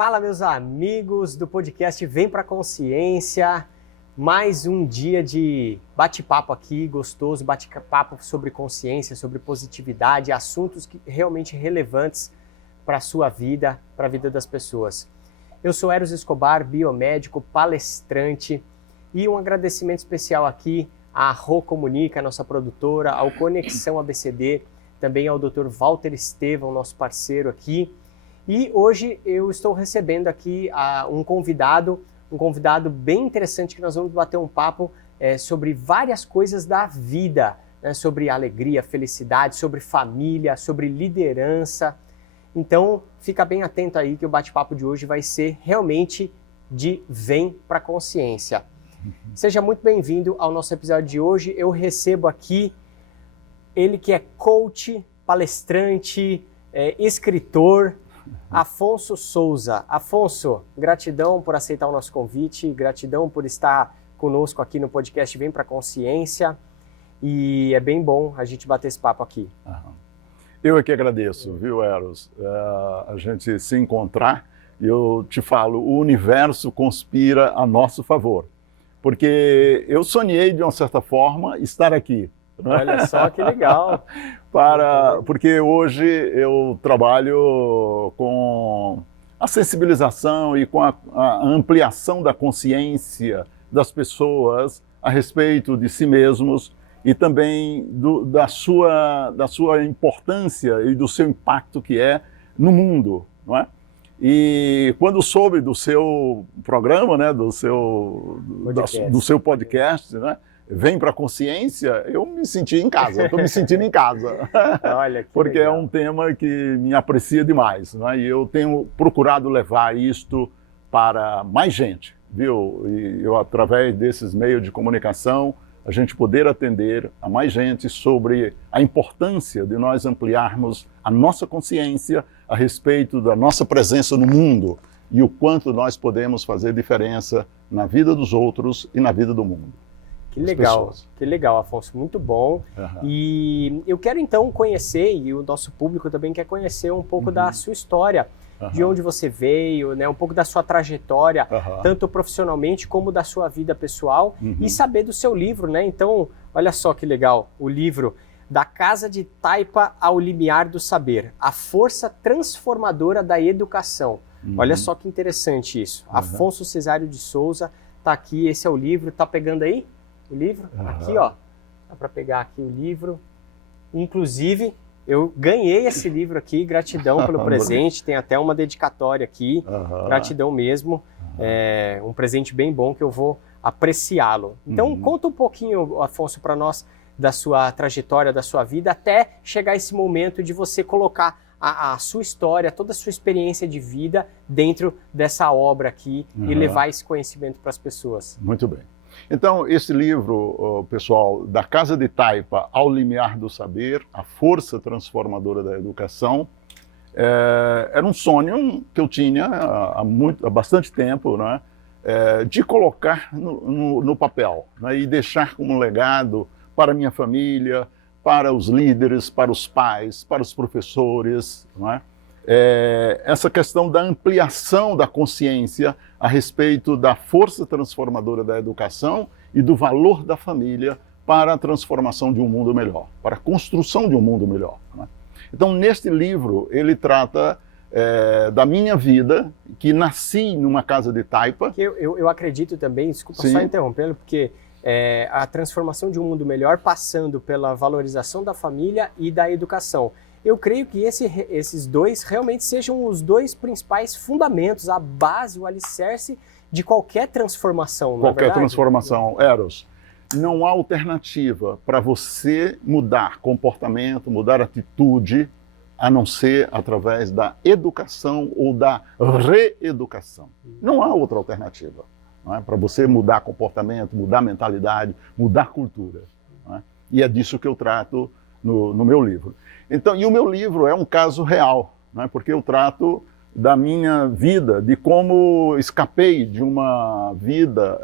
Fala, meus amigos do podcast Vem Pra Consciência. Mais um dia de bate-papo aqui, gostoso, bate-papo sobre consciência, sobre positividade, assuntos realmente relevantes para a sua vida, para a vida das pessoas. Eu sou Eros Escobar, biomédico, palestrante, e um agradecimento especial aqui à Rô Comunica, nossa produtora, ao Conexão ABCD, também ao Dr. Walter Estevão, nosso parceiro aqui. E hoje eu estou recebendo aqui um convidado bem interessante que nós vamos bater um papo sobre várias coisas da vida, né? Sobre alegria, felicidade, sobre família, sobre liderança. Então fica bem atento aí que o bate-papo de hoje vai ser realmente de Vem Pra Consciência. Seja muito bem-vindo ao nosso episódio de hoje. Eu recebo aqui ele que é coach, palestrante, escritor, Afonso Souza. Afonso, gratidão por aceitar o nosso convite, gratidão por estar conosco aqui no podcast Vem Pra Consciência, e é bem bom a gente bater esse papo aqui. Eu é que agradeço, viu, Eros? A gente se encontrar, e eu te falo, o universo conspira a nosso favor, porque eu sonhei, de uma certa forma, estar aqui. Olha só que legal! Porque hoje eu trabalho com a sensibilização e com a ampliação da consciência das pessoas a respeito de si mesmos e também da sua importância e do seu impacto que é no mundo, não é? E quando soube do seu programa, né, do seu podcast, né? Vem Pra Consciência, eu me senti em casa, estou me sentindo em casa. Olha, que porque legal. É um tema que me aprecia demais, né? E eu tenho procurado levar isto para mais gente, viu? E eu, através desses meios de comunicação, a gente poder atender a mais gente sobre a importância de nós ampliarmos a nossa consciência a respeito da nossa presença no mundo e o quanto nós podemos fazer diferença na vida dos outros e na vida do mundo. Que legal, Afonso, muito bom. E eu quero então conhecer, e o nosso público também quer conhecer um pouco da sua história, de onde você veio, né, um pouco da sua trajetória, tanto profissionalmente como da sua vida pessoal, e saber do seu livro, né? Então, olha só que legal, o livro Da Casa de Taipa ao Limiar do Saber, a força transformadora da educação. Olha só que interessante isso. Afonso Cesário de Souza tá aqui, esse é o livro, tá pegando aí? O livro, aqui ó, dá para pegar aqui o livro, inclusive eu ganhei esse livro aqui, gratidão pelo presente, tem até uma dedicatória aqui, gratidão mesmo, é um presente bem bom que eu vou apreciá-lo. Então conta um pouquinho, Afonso, para nós da sua trajetória, da sua vida, até chegar esse momento de você colocar a sua história, toda a sua experiência de vida dentro dessa obra aqui e levar esse conhecimento para as pessoas. Muito bem. Então, esse livro, pessoal, Da Casa de Taipa ao Limiar do Saber, a força transformadora da educação, era um sonho que eu tinha há bastante tempo, né, de colocar no papel, né, e deixar como legado para a minha família, para os líderes, para os pais, para os professores, né, essa questão da ampliação da consciência a respeito da força transformadora da educação e do valor da família para a transformação de um mundo melhor, para a construção de um mundo melhor, né? Então, neste livro, ele trata da minha vida, que nasci numa casa de taipa. Eu acredito também, desculpa só interrompê-lo, porque a transformação de um mundo melhor passando pela valorização da família e da educação. Eu creio que esses dois realmente sejam os dois principais fundamentos, a base, o alicerce de qualquer transformação. Qualquer transformação, Eros. Não há alternativa para você mudar comportamento, mudar atitude, a não ser através da educação ou da reeducação. Não há outra alternativa, não é? Para você mudar comportamento, mudar mentalidade, mudar cultura, não é? E é disso que eu trato no meu livro. Então, e o meu livro é um caso real, né? Porque eu trato da minha vida, de como escapei de uma vida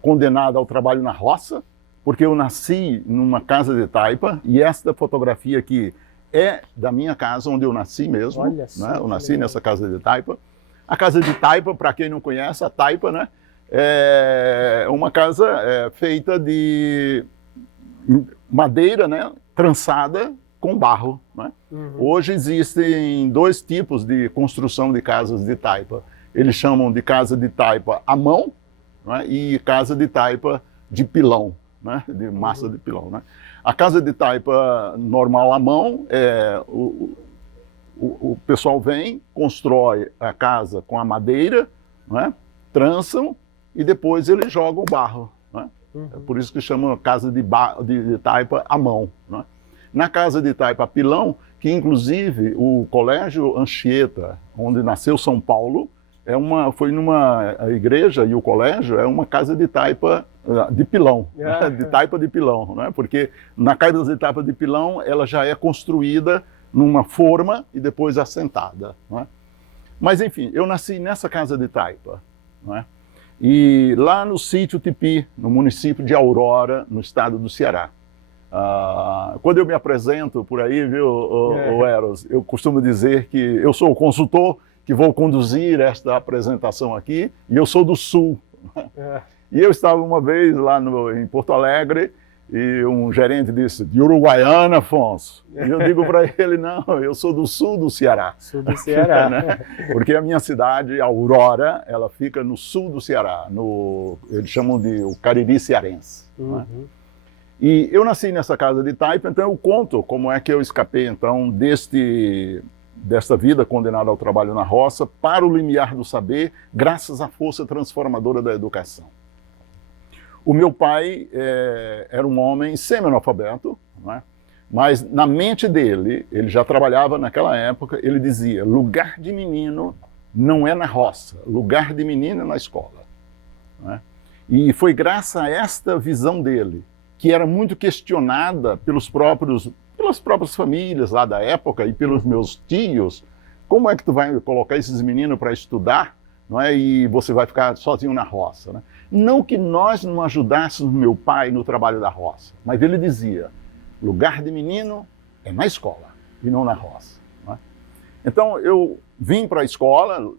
condenada ao trabalho na roça, porque eu nasci numa casa de taipa, e esta fotografia aqui é da minha casa, onde eu nasci mesmo, né? Eu nasci nessa casa de taipa, A casa de taipa, para quem não conhece, a taipa, né, é uma casa feita de madeira, né, trançada com barro, né? Hoje existem 2 tipos de construção de casas de taipa. Eles chamam de casa de taipa à mão, né, e casa de taipa de pilão, né, de massa de pilão, né? A casa de taipa normal à mão, o pessoal vem, constrói a casa com a madeira, né, trançam e depois eles jogam o barro, né? É por isso que chama casa de taipa à mão, né? Na casa de taipa pilão, que inclusive o Colégio Anchieta, onde nasceu São Paulo, foi numa igreja, e o colégio é uma casa de taipa de pilão, né? De taipa de pilão, né? Porque na casa de taipa de pilão ela já é construída numa forma e depois assentada, né? Mas enfim, eu nasci nessa casa de taipa, né? E lá no sítio Tipi, no município de Aurora, no estado do Ceará. Quando eu me apresento por aí, viu, o Eros, eu costumo dizer que eu sou o consultor que vou conduzir esta apresentação aqui, e eu sou do Sul. E eu estava uma vez lá em Porto Alegre, e um gerente disse, de Uruguaiana, Afonso. E eu digo para ele, não, eu sou do sul do Ceará. Sul do Ceará. Né? Porque a minha cidade, Aurora, ela fica no sul do Ceará, eles chamam de o Cariri cearense. Né? E eu nasci nessa casa de taipa, então eu conto como é que eu escapei, então, desta vida condenada ao trabalho na roça para o limiar do saber, graças à força transformadora da educação. O meu pai era um homem semi-analfabeto, né? Mas na mente dele, ele já trabalhava naquela época, ele dizia, lugar de menino não é na roça, lugar de menino é na escola. Né? E foi graças a esta visão dele, que era muito questionada pelas próprias famílias lá da época e pelos meus tios, como é que tu vai colocar esses meninos para estudar, não é? E você vai ficar sozinho na roça, né? Não que nós não ajudássemos meu pai no trabalho da roça, mas ele dizia, lugar de menino é na escola e não na roça. Não é? Então eu vim para a escola,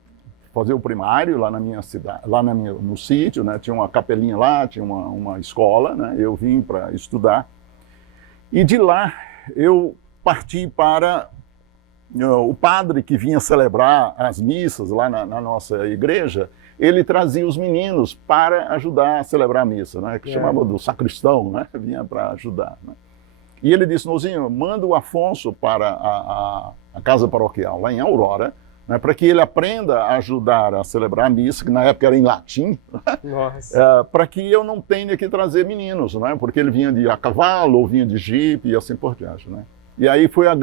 fazer o primário lá na minha cidade, no sítio, né? Tinha uma capelinha lá, tinha uma escola, né? Eu vim para estudar. E de lá eu parti para o padre que vinha celebrar as missas lá na nossa igreja. Ele trazia os meninos para ajudar a celebrar a missa, né? Que chamava do sacristão, né? Vinha para ajudar. Né? E ele disse, Nozinho, manda o Afonso para a casa paroquial lá em Aurora, né? Para que ele aprenda a ajudar a celebrar a missa, que na época era em latim, para que eu não tenha que trazer meninos, né? Porque ele vinha a cavalo, ou vinha de jipe e assim por diante. Né? E aí foi a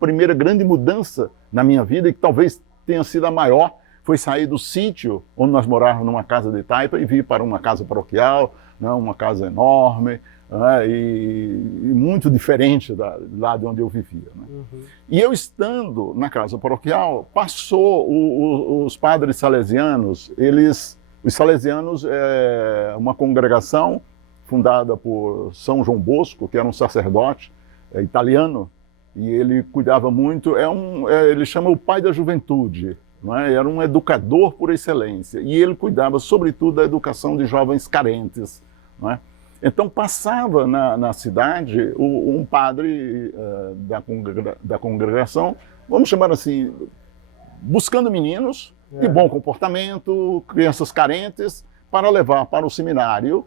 primeira grande mudança na minha vida, e que talvez tenha sido a maior, foi sair do sítio, onde nós morávamos numa casa de taipa, e vir para uma casa paroquial, né, uma casa enorme, né, e muito diferente lá de onde eu vivia. Né? E eu estando na casa paroquial, passou os padres salesianos, os salesianos é uma congregação fundada por São João Bosco, que era um sacerdote italiano, e ele cuidava muito, ele chama o pai da juventude, não é? Era um educador por excelência, e ele cuidava sobretudo da educação de jovens carentes. Não é? Então passava na cidade um padre da congregação, vamos chamar assim, buscando meninos de bom comportamento, crianças carentes, para levar para o seminário,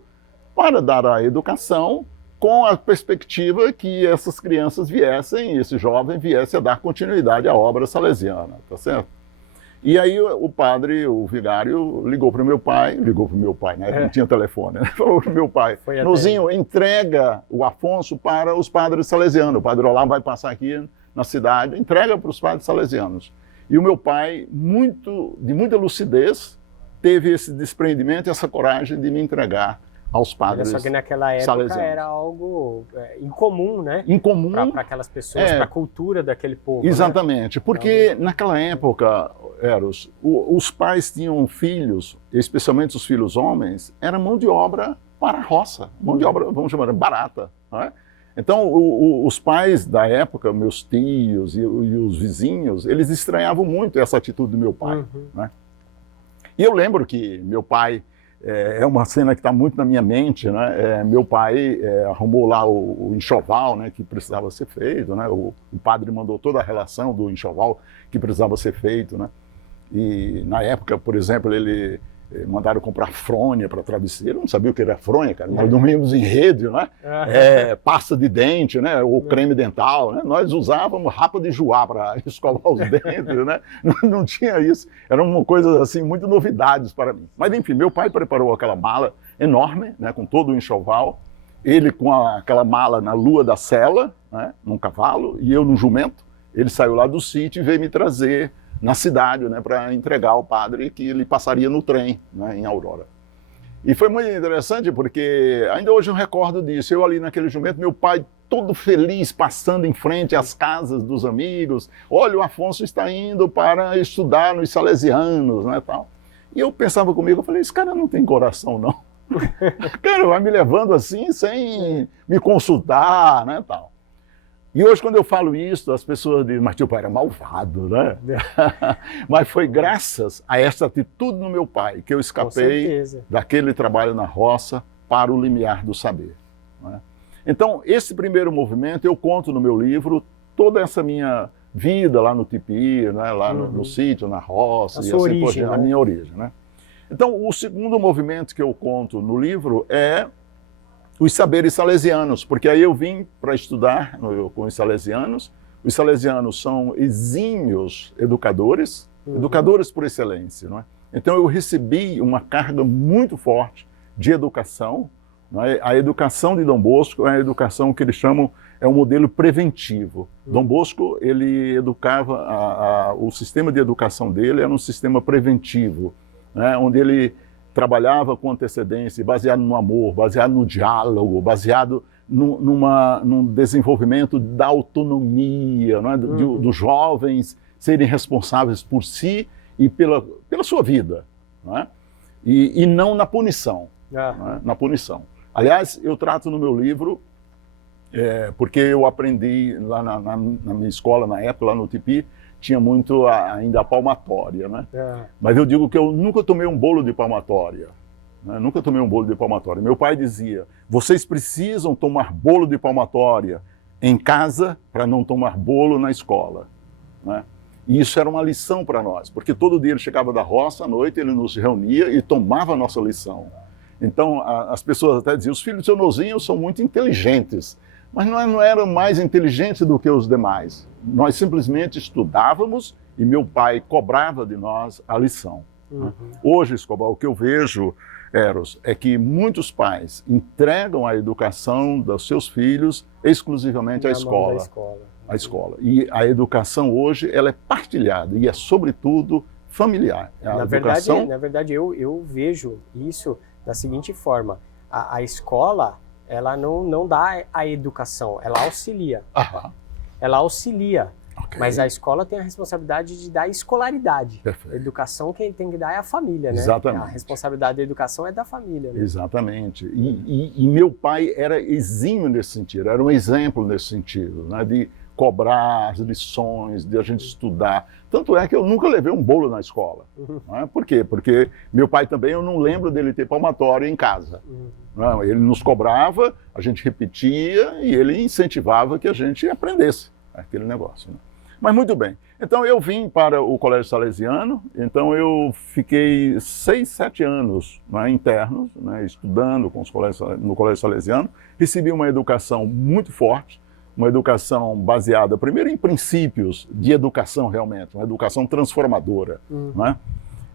para dar a educação, com a perspectiva que essas crianças esse jovem viesse a dar continuidade à obra salesiana, tá certo? E aí o padre, o vigário, ligou para o meu pai, né? Não tinha telefone, né? Falou para o meu pai, Nozinho, entrega o Afonso para os padres salesianos, o padre Olavo vai passar aqui na cidade, entrega para os padres salesianos. E o meu pai, de muita lucidez, teve esse desprendimento e essa coragem de me entregar aos padres salesianos. Só que naquela época era algo incomum, né? Incomum. Para aquelas pessoas, para a cultura daquele povo. Exatamente, né? Porque naquela época, Eros, os pais tinham filhos, especialmente os filhos homens, era mão de obra para a roça, mão de obra, vamos chamar, barata. Não é? Então, os pais da época, meus tios e os vizinhos, eles estranhavam muito essa atitude do meu pai. Né? E eu lembro que meu pai, é uma cena que está muito na minha mente, né? Meu pai arrumou lá o enxoval, né, que precisava ser feito, né? O padre mandou toda a relação do enxoval que precisava ser feito, né? E na época, por exemplo, ele mandaram comprar fronha para travesseiro. Eu não sabia o que era fronha, cara. Nós dormíamos em rede, né? Pasta de dente, né? Ou creme dental, né? Nós usávamos rapa de joá para escovar os dentes, né? Não tinha isso. Eram uma coisa assim, muito novidades para mim. Mas enfim, meu pai preparou aquela mala enorme, né? Com todo o enxoval. Ele com aquela mala na lua da sela, né? Num cavalo, e eu num jumento. Ele saiu lá do sítio e veio me trazer na cidade, né, para entregar ao padre que ele passaria no trem, né, em Aurora. E foi muito interessante porque ainda hoje eu recordo disso. Eu ali naquele jumento, meu pai todo feliz, passando em frente às casas dos amigos. Olha, o Afonso está indo para estudar nos salesianos, né, tal. E eu pensava comigo, eu falei, esse cara não tem coração, não. Cara, vai me levando assim, sem me consultar, né, tal. E hoje, quando eu falo isso, as pessoas dizem, mas teu pai era malvado, né? Mas foi graças a essa atitude no meu pai que eu escapei daquele trabalho na roça para o limiar do saber, né? Então, esse primeiro movimento, eu conto no meu livro toda essa minha vida lá no Tipi, né? Lá no sítio, na roça, a sua origem, a minha origem, né? Então, o segundo movimento que eu conto no livro é os saberes salesianos, porque aí eu vim para estudar com os salesianos. Os salesianos são exímios educadores, educadores por excelência, não é? Então eu recebi uma carga muito forte de educação, não é? A educação de Dom Bosco é a educação que eles chamam, é um modelo preventivo. Dom Bosco, ele educava, o sistema de educação dele era um sistema preventivo, né? Onde ele trabalhava com antecedência, baseado no amor, baseado no diálogo, baseado num desenvolvimento da autonomia, não é? Dos jovens serem responsáveis por si e pela sua vida, não é? E não na punição, não é? Na punição. Aliás, eu trato no meu livro, porque eu aprendi lá na minha escola, na época, lá no Tipi, tinha muito ainda a palmatória, né? Mas eu digo que eu nunca tomei um bolo de palmatória, né? Nunca tomei um bolo de palmatória. Meu pai dizia, vocês precisam tomar bolo de palmatória em casa para não tomar bolo na escola, né? E isso era uma lição para nós, porque todo dia ele chegava da roça, à noite ele nos reunia e tomava a nossa lição. Então as pessoas até diziam, os filhos do seu Nozinho são muito inteligentes, mas não eram mais inteligentes do que os demais. Nós simplesmente estudávamos e meu pai cobrava de nós a lição. Hoje, Escobar, o que eu vejo, Eros, é que muitos pais entregam a educação dos seus filhos exclusivamente à escola. A escola. E a educação hoje ela é partilhada e é, sobretudo, familiar. Na verdade, eu vejo isso da seguinte forma. A escola, ela não dá a educação, ela auxilia. Ela auxilia, mas a escola tem a responsabilidade de dar a escolaridade. Perfeito. A educação quem tem que dar é a família, né? Exatamente. A responsabilidade da educação é da família, né? Exatamente. E meu pai era exímio nesse sentido, era um exemplo nesse sentido, né? De cobrar as lições, de a gente estudar. Tanto é que eu nunca levei um bolo na escola. Né? Por quê? Porque meu pai também, eu não lembro dele ter palmatória em casa. Não, ele nos cobrava, a gente repetia e ele incentivava que a gente aprendesse aquele negócio, né? Mas muito bem. Então eu vim para o Colégio Salesiano, então eu fiquei 6, 7 anos, né, internos, né, estudando no Colégio Salesiano. Recebi uma educação muito forte, uma educação baseada primeiro em princípios de educação realmente, uma educação transformadora, né?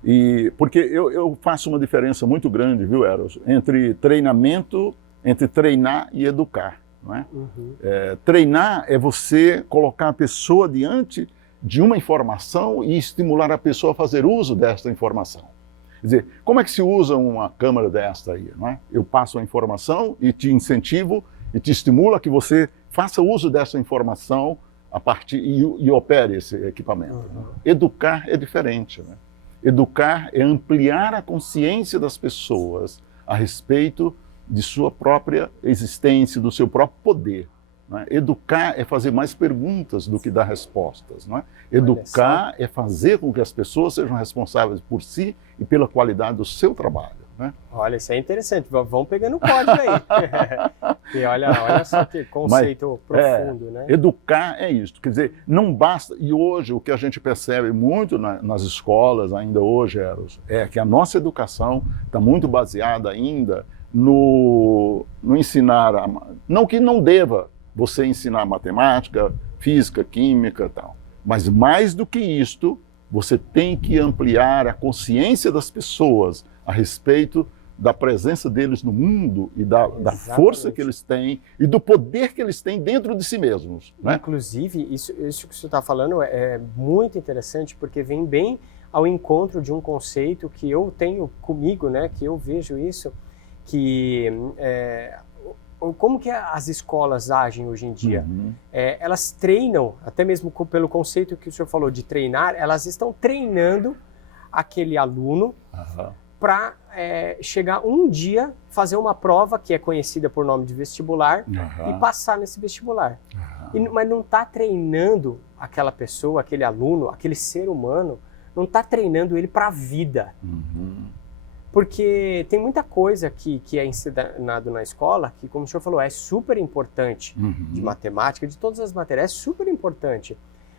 E porque eu faço uma diferença muito grande, viu, Eros, entre treinamento, entre treinar e educar, não é? Treinar é você colocar a pessoa diante de uma informação e estimular a pessoa a fazer uso desta informação. Quer dizer, como é que se usa uma câmera desta aí, não é? Eu passo a informação e te incentivo e te estimulo a que você faça uso dessa informação a partir e opere esse equipamento. Né? Educar é diferente, né? Educar é ampliar a consciência das pessoas a respeito de sua própria existência, do seu próprio poder. Né? Educar é fazer mais perguntas do que dar respostas. Né? Educar é fazer com que as pessoas sejam responsáveis por si e pela qualidade do seu trabalho. Né? Olha, isso é interessante. Vão pegando o código aí. E olha só que conceito profundo, né? Educar é isso. Quer dizer, não basta... E hoje, o que a gente percebe muito nas escolas, ainda hoje, é que a nossa educação está muito baseada ainda no ensinar... Não que não deva você ensinar matemática, física, química e tal. Mas mais do que isto, você tem que ampliar a consciência das pessoas a respeito da presença deles no mundo e da força que eles têm e do poder que eles têm dentro de si mesmos. Né? Inclusive, isso que você está falando é muito interessante, porque vem bem ao encontro de um conceito que eu tenho comigo, né, que eu vejo isso, que como que as escolas agem hoje em dia? Elas treinam, até mesmo pelo conceito que o senhor falou de treinar, elas estão treinando aquele aluno para chegar um dia, fazer uma prova que é conhecida por nome de vestibular e passar nesse vestibular. Mas não está treinando aquela pessoa, aquele aluno, aquele ser humano, não está treinando ele para a vida. Porque tem muita coisa que é ensinado na escola que, como o senhor falou, é super importante, de matemática, de todas as matérias, é super importante.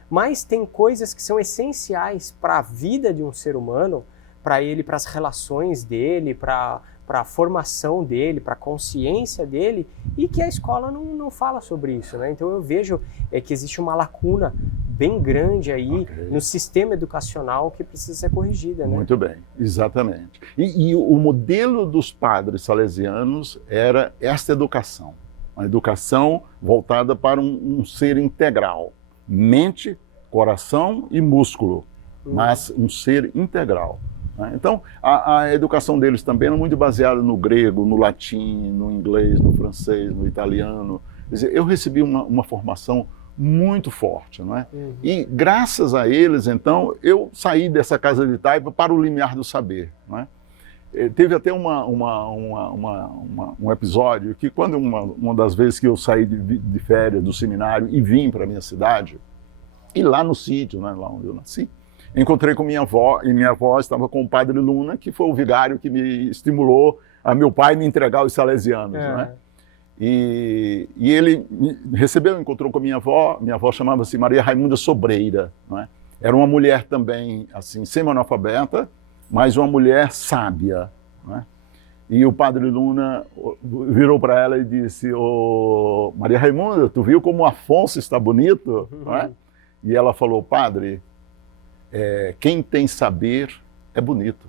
Mas tem coisas que são essenciais para a vida de um ser humano, para ele, para as relações dele, para a formação dele, para a consciência dele, e que a escola não fala sobre isso, né? Então eu vejo que existe uma lacuna bem grande aí no sistema educacional que precisa ser corrigida, né? Muito bem, exatamente. E o modelo dos padres salesianos era esta educação, uma educação voltada para um ser integral, mente, coração e músculo, mas um ser integral. Então, a educação deles também era muito baseada no grego, no latim, no inglês, no francês, no italiano. Quer dizer, eu recebi uma formação muito forte, não é? E graças a eles, então, eu saí dessa casa de Taipa para o limiar do saber, não é? Teve até um episódio que, quando uma das vezes que eu saí de férias do seminário e vim para a minha cidade, e lá no sítio, né, lá onde eu nasci, encontrei com minha avó, e minha avó estava com o padre Luna, que foi o vigário que me estimulou a meu pai me entregar aos salesianos. Né? E ele me recebeu, encontrou com minha avó chamava-se Maria Raimunda Sobreira. Né? Era uma mulher também, assim, semi-analfabeta, mas uma mulher sábia. Né? E o padre Luna virou para ela e disse: "Ô, Maria Raimunda, tu viu como o Afonso está bonito?" Né? E ela falou: "Padre, quem tem saber é bonito."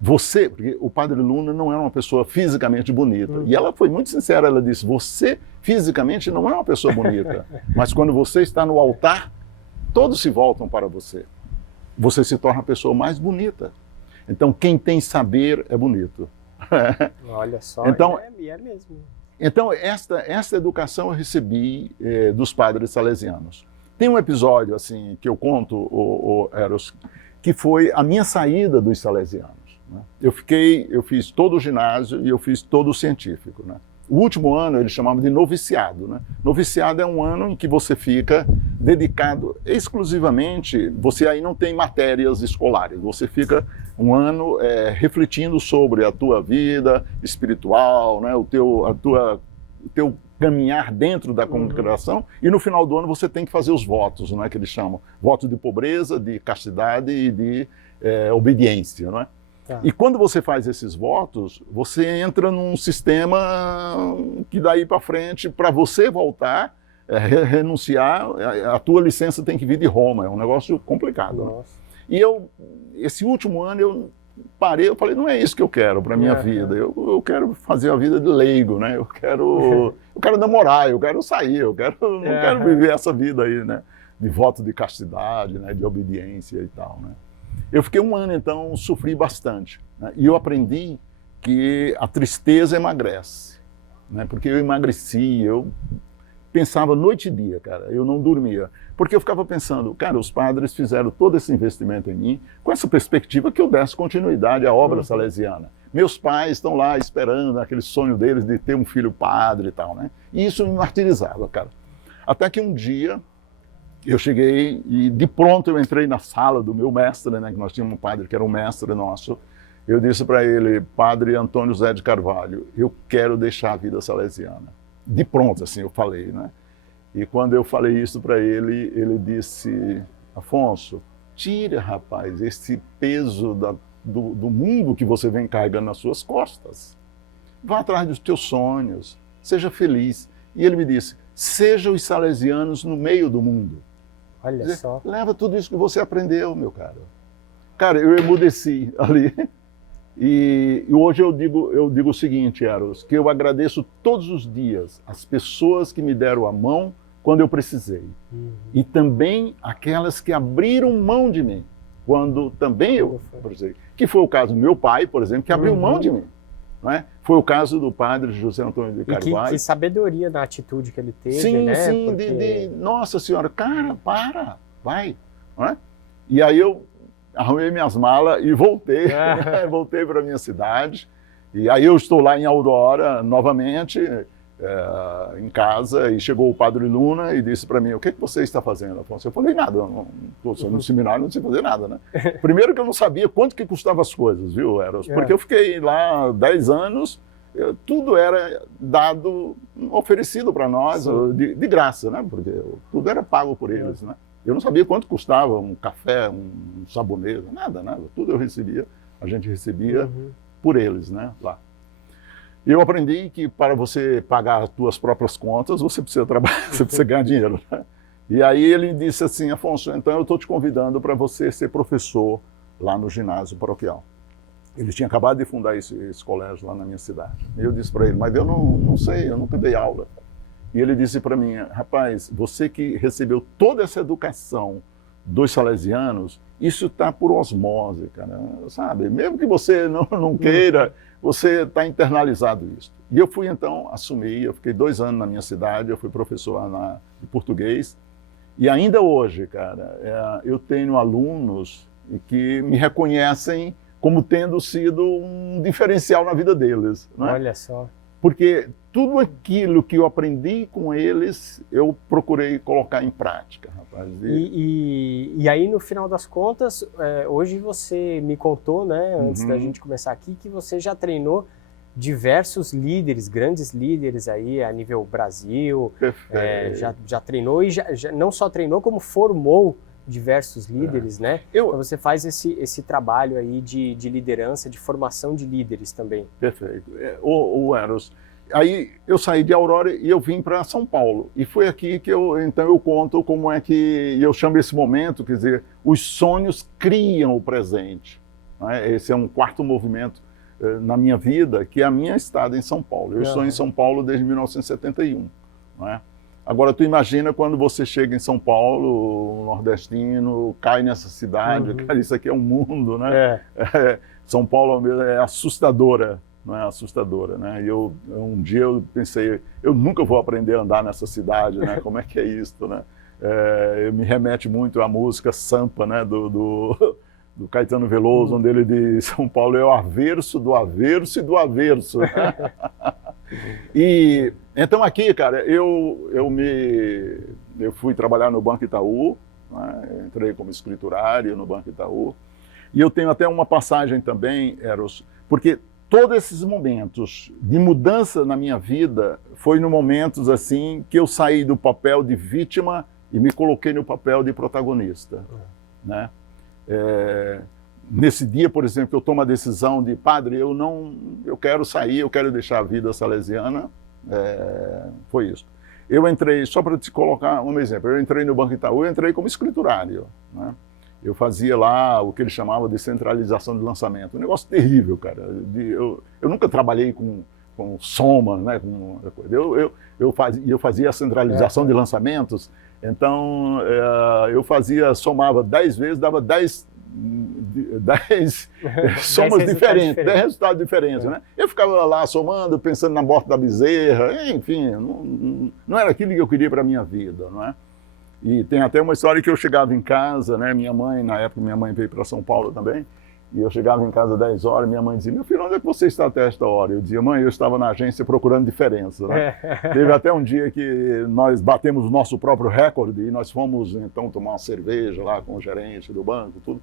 Você, porque o padre Luna não era uma pessoa fisicamente bonita. E ela foi muito sincera, ela disse: "Você fisicamente não é uma pessoa bonita, mas quando você está no altar, todos se voltam para você. Você se torna a pessoa mais bonita. Então, quem tem saber é bonito." Olha só, então, é mesmo. Então, esta educação eu recebi dos padres salesianos. Tem um episódio assim que eu conto, Eros, que foi a minha saída dos salesianos. Né? Eu fiz todo o ginásio e eu fiz todo o científico. Né? O último ano eles chamavam de noviciado. Né? Noviciado é um ano em que você fica dedicado exclusivamente, você aí não tem matérias escolares, você fica um ano refletindo sobre a tua vida espiritual, né? o teu caminhar dentro da congregação, e no final do ano você tem que fazer os votos, não é que eles chamam? Votos de pobreza, de castidade e de obediência, não é? E quando você faz esses votos, você entra num sistema que daí para frente, para você voltar, renunciar, a tua licença tem que vir de Roma, é um negócio complicado. Né? E esse último ano eu parei, eu falei, não é isso que eu quero para minha vida, eu quero fazer a vida de leigo, né? Eu quero namorar, eu quero sair, não quero viver essa vida aí, né? De voto de castidade, né? De obediência e tal, né? Eu fiquei um ano, então, sofri bastante, né? E eu aprendi que a tristeza emagrece, né? Porque eu emagreci, eu pensava noite e dia, cara, eu não dormia. Porque eu ficava pensando, cara, os padres fizeram todo esse investimento em mim com essa perspectiva que eu desse continuidade à obra salesiana. Meus pais estão lá esperando aquele sonho deles de ter um filho padre e tal, né? E isso me martirizava, cara. Até que um dia eu cheguei e de pronto eu entrei na sala do meu mestre, né? Que nós tínhamos um padre que era um mestre nosso. Eu disse para ele, Padre Antônio José de Carvalho, eu quero deixar a vida salesiana. De pronto, assim, eu falei, né? E quando eu falei isso para ele, ele disse, Afonso, tira, rapaz, esse peso do mundo que você vem carregando nas suas costas. Vá atrás dos teus sonhos, seja feliz. E ele me disse, seja os salesianos no meio do mundo. Olha Quer dizer, só. leva tudo isso que você aprendeu, meu caro. Cara, eu emudeci ali. E hoje eu digo o seguinte, Eros, que eu agradeço todos os dias as pessoas que me deram a mão quando eu precisei. E também aquelas que abriram mão de mim, quando também eu precisei. Que foi o caso do meu pai, por exemplo, que abriu mão de mim. Não é? Foi o caso do padre José Antônio de Carvalho. E que sabedoria na atitude que ele teve, sim, né? Sim, Porque... Nossa Senhora, cara, vai. Não é? E aí eu arrumei minhas malas e voltei, voltei para a minha cidade. E aí eu estou lá em Aurora novamente, em casa, e chegou o padre Luna e disse para mim, o que você está fazendo, Afonso? Eu falei, nada, estou no seminário, não sei fazer nada, né? Primeiro que eu não sabia quanto que custavam as coisas, viu, Eros? Porque eu fiquei lá 10 anos, tudo era dado, oferecido para nós, de graça, né? Porque tudo era pago por eles, né? Eu não sabia quanto custava um café, um sabonete, nada. Tudo eu recebia, a gente recebia por eles, né, lá. Eu aprendi que para você pagar as suas próprias contas, você precisa trabalhar, você precisa ganhar dinheiro, né? E aí ele disse assim, Afonso, então eu estou te convidando para você ser professor lá no ginásio paroquial. Ele tinha acabado de fundar esse colégio lá na minha cidade. E eu disse para ele, mas eu não sei, eu nunca dei aula. E ele disse para mim, rapaz, você que recebeu toda essa educação dos salesianos, isso está por osmose, cara, sabe? Mesmo que você não queira, você está internalizado isso. E eu fui então assumir, eu fiquei 2 anos na minha cidade, eu fui professor de português, e ainda hoje, cara, eu tenho alunos que me reconhecem como tendo sido um diferencial na vida deles. Né? Olha só. Porque tudo aquilo que eu aprendi com eles, eu procurei colocar em prática, rapaz. E aí, no final das contas, hoje você me contou, né, antes da gente começar aqui, que você já treinou diversos líderes, grandes líderes aí a nível Brasil. Já treinou e já não só treinou, como formou diversos líderes, né? Então você faz esse trabalho aí de liderança, de formação de líderes também. Perfeito. O Eros, aí eu saí de Aurora e eu vim para São Paulo. E foi aqui que então eu conto como é que eu chamo esse momento, quer dizer, os sonhos criam o presente. Né? Esse é um quarto movimento na minha vida, que é a minha estada em São Paulo. Eu estou em São Paulo desde 1971. Né? Agora, tu imagina quando você chega em São Paulo, o nordestino, cai nessa cidade, cara, isso aqui é um mundo, né? São Paulo é assustadora, não é assustadora, né? E um dia eu pensei, eu nunca vou aprender a andar nessa cidade, né? Como é que é isso, né? Me remete muito à música Sampa, né? Do Caetano Veloso, onde ele diz, São Paulo é o averso do averso e do averso. E então aqui, cara, eu fui trabalhar no Banco Itaú, né? Entrei como escriturário no Banco Itaú, e eu tenho até uma passagem também, Eros, porque todos esses momentos de mudança na minha vida foi no momentos assim que eu saí do papel de vítima e me coloquei no papel de protagonista, né? Nesse dia, por exemplo, que eu tomo a decisão de, padre, eu quero sair, eu quero deixar a vida salesiana, foi isso. Eu entrei, só para te colocar um exemplo, eu entrei no Banco Itaú, eu entrei como escriturário, né? Eu fazia lá o que eles chamavam de centralização de lançamento, um negócio terrível, cara. Eu nunca trabalhei com soma, né? Eu fazia a centralização de lançamentos, então eu somava 10 vezes, dava 10 10 somas diferentes, 10 resultados diferentes, né? Eu ficava lá somando, pensando na morte da bezerra, enfim, não era aquilo que eu queria para a minha vida, não é? E tem até uma história que eu chegava em casa, né? Minha mãe, na época, minha mãe veio para São Paulo também, e eu chegava em casa às 10 horas, minha mãe dizia, meu filho, onde é que você está até esta hora? Eu dizia, mãe, eu estava na agência procurando diferença, né? Teve até um dia que nós batemos o nosso próprio recorde e nós fomos, então, tomar uma cerveja lá com o gerente do banco, tudo.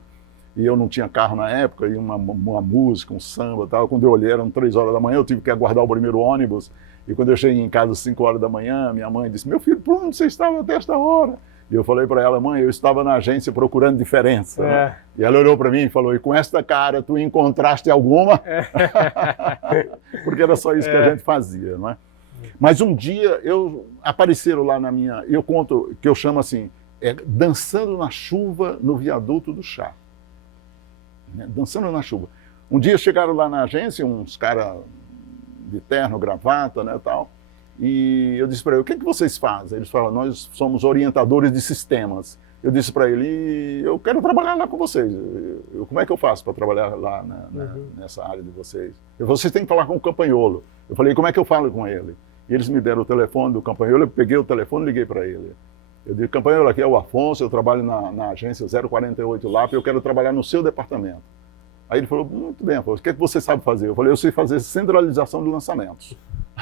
E eu não tinha carro na época, e uma música, um samba e tal. Quando eu olhei, eram 3 horas da manhã, eu tive que aguardar o primeiro ônibus. E quando eu cheguei em casa às 5 horas da manhã, minha mãe disse, meu filho, por onde você estava até esta hora? E eu falei para ela, mãe, eu estava na agência procurando diferença. Né? E ela olhou para mim e falou, e com esta cara, tu encontraste alguma? Porque era só isso que a gente fazia, não é? Mas um dia, apareceram lá na minha... Eu conto, que eu chamo assim, dançando na chuva no viaduto do chá. Dançando na chuva. Um dia chegaram lá na agência, uns caras de terno, gravata, né, tal, e eu disse para ele, o que vocês fazem? Eles falaram, nós somos orientadores de sistemas. Eu disse para ele, eu quero trabalhar lá com vocês. Como é que eu faço para trabalhar lá nessa área de vocês? Vocês têm que falar com o Campanholo. Eu falei, como é que eu falo com ele? E eles me deram o telefone do Campanholo, eu peguei o telefone e liguei para ele. Eu disse, Campanholo, aqui é o Afonso, eu trabalho na agência 048 LAP, eu quero trabalhar no seu departamento. Aí ele falou, muito bem, Afonso, o que é que você sabe fazer? Eu falei, eu sei fazer centralização de lançamentos.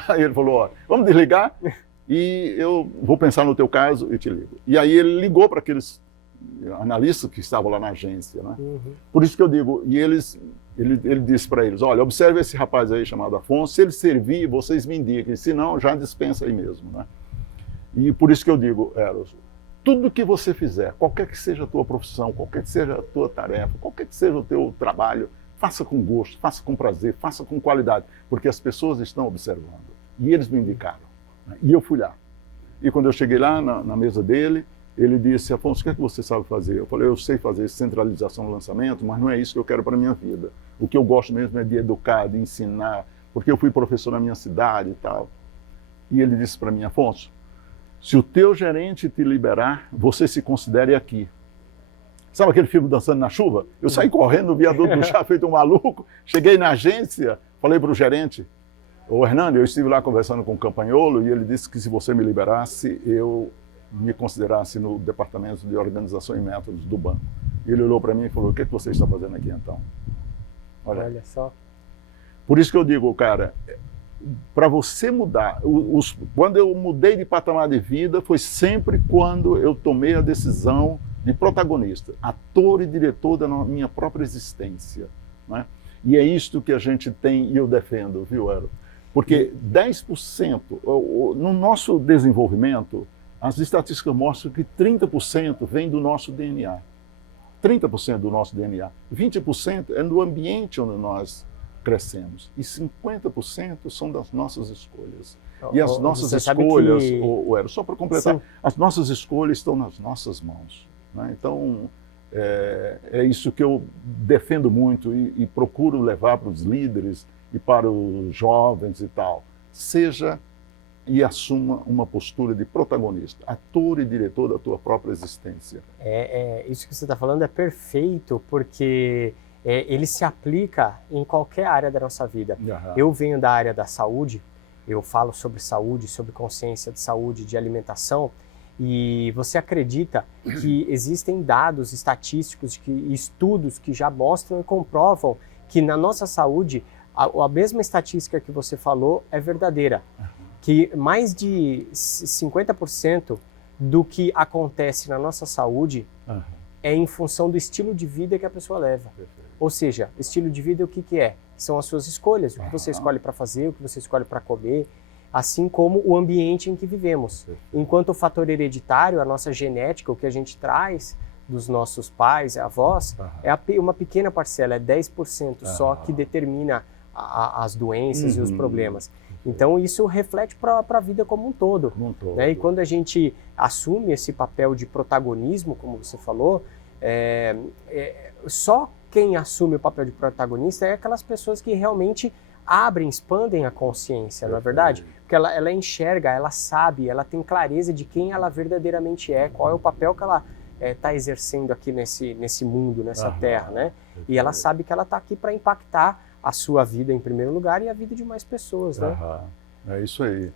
Aí ele falou, ó, vamos desligar e eu vou pensar no teu caso e te ligo. E aí ele ligou para aqueles analistas que estavam lá na agência, né? Por isso que eu digo, e ele disse para eles, olha, observe esse rapaz aí chamado Afonso, se ele servir, vocês me indiquem, se não, já dispensa aí mesmo, né? E por isso que eu digo, Eros, tudo que você fizer, qualquer que seja a tua profissão, qualquer que seja a tua tarefa, qualquer que seja o teu trabalho, faça com gosto, faça com prazer, faça com qualidade, porque as pessoas estão observando. E eles me indicaram, né? E eu fui lá. E quando eu cheguei lá na mesa dele, ele disse, Afonso, o que é que você sabe fazer? Eu falei, eu sei fazer centralização do lançamento, mas não é isso que eu quero para a minha vida. O que eu gosto mesmo é de educar, de ensinar, porque eu fui professor na minha cidade e tal. E ele disse para mim, Afonso, se o teu gerente te liberar, você se considere aqui. Sabe aquele filme Dançando na Chuva? Eu saí correndo no viaduto do chá, feito um maluco, cheguei na agência, falei para o gerente, ô Hernando, eu estive lá conversando com o Campanholo e ele disse que se você me liberasse, eu me considerasse no departamento de organização e métodos do banco. E ele olhou para mim e falou, o que você está fazendo aqui então? Olha só. Por isso que eu digo, cara, para você mudar, quando eu mudei de patamar de vida, foi sempre quando eu tomei a decisão de protagonista, ator e diretor da minha própria existência, né? E é isto que a gente tem e eu defendo, viu, Ero? Porque 10%, no nosso desenvolvimento, as estatísticas mostram que 30% vem do nosso DNA. 30% do nosso DNA. 20% é do ambiente onde nós crescemos. E 50% são das nossas escolhas. E as nossas escolhas, Ero, só para completar, sim, as nossas escolhas estão nas nossas mãos, né? Então, é isso que eu defendo muito e procuro levar para os líderes e para os jovens e tal. Seja e assuma uma postura de protagonista, ator e diretor da tua própria existência. Isso que você está falando é perfeito, porque ele se aplica em qualquer área da nossa vida. Uhum. Eu venho da área da saúde, eu falo sobre saúde, sobre consciência de saúde, de alimentação, e você acredita que existem dados estatísticos, estudos que já mostram e comprovam que na nossa saúde, a mesma estatística que você falou é verdadeira. Que mais de 50% do que acontece na nossa saúde é em função do estilo de vida que a pessoa leva. Ou seja, estilo de vida o que é? São as suas escolhas, o que você escolhe para fazer, o que você escolhe para comer, assim como o ambiente em que vivemos. Enquanto o fator hereditário, a nossa genética, o que a gente traz dos nossos pais, avós, é uma pequena parcela, é 10% só que determina as doenças e os problemas. Então isso reflete para a vida como um todo. Né? E quando a gente assume esse papel de protagonismo, como você falou, só quem assume o papel de protagonista é aquelas pessoas que realmente abrem, expandem a consciência, não é verdade? Porque ela enxerga, ela sabe, ela tem clareza de quem ela verdadeiramente é, qual é o papel que ela está exercendo aqui nesse mundo, nessa terra, né? Perfeito. E ela sabe que ela está aqui para impactar a sua vida em primeiro lugar e a vida de mais pessoas, né? É isso aí.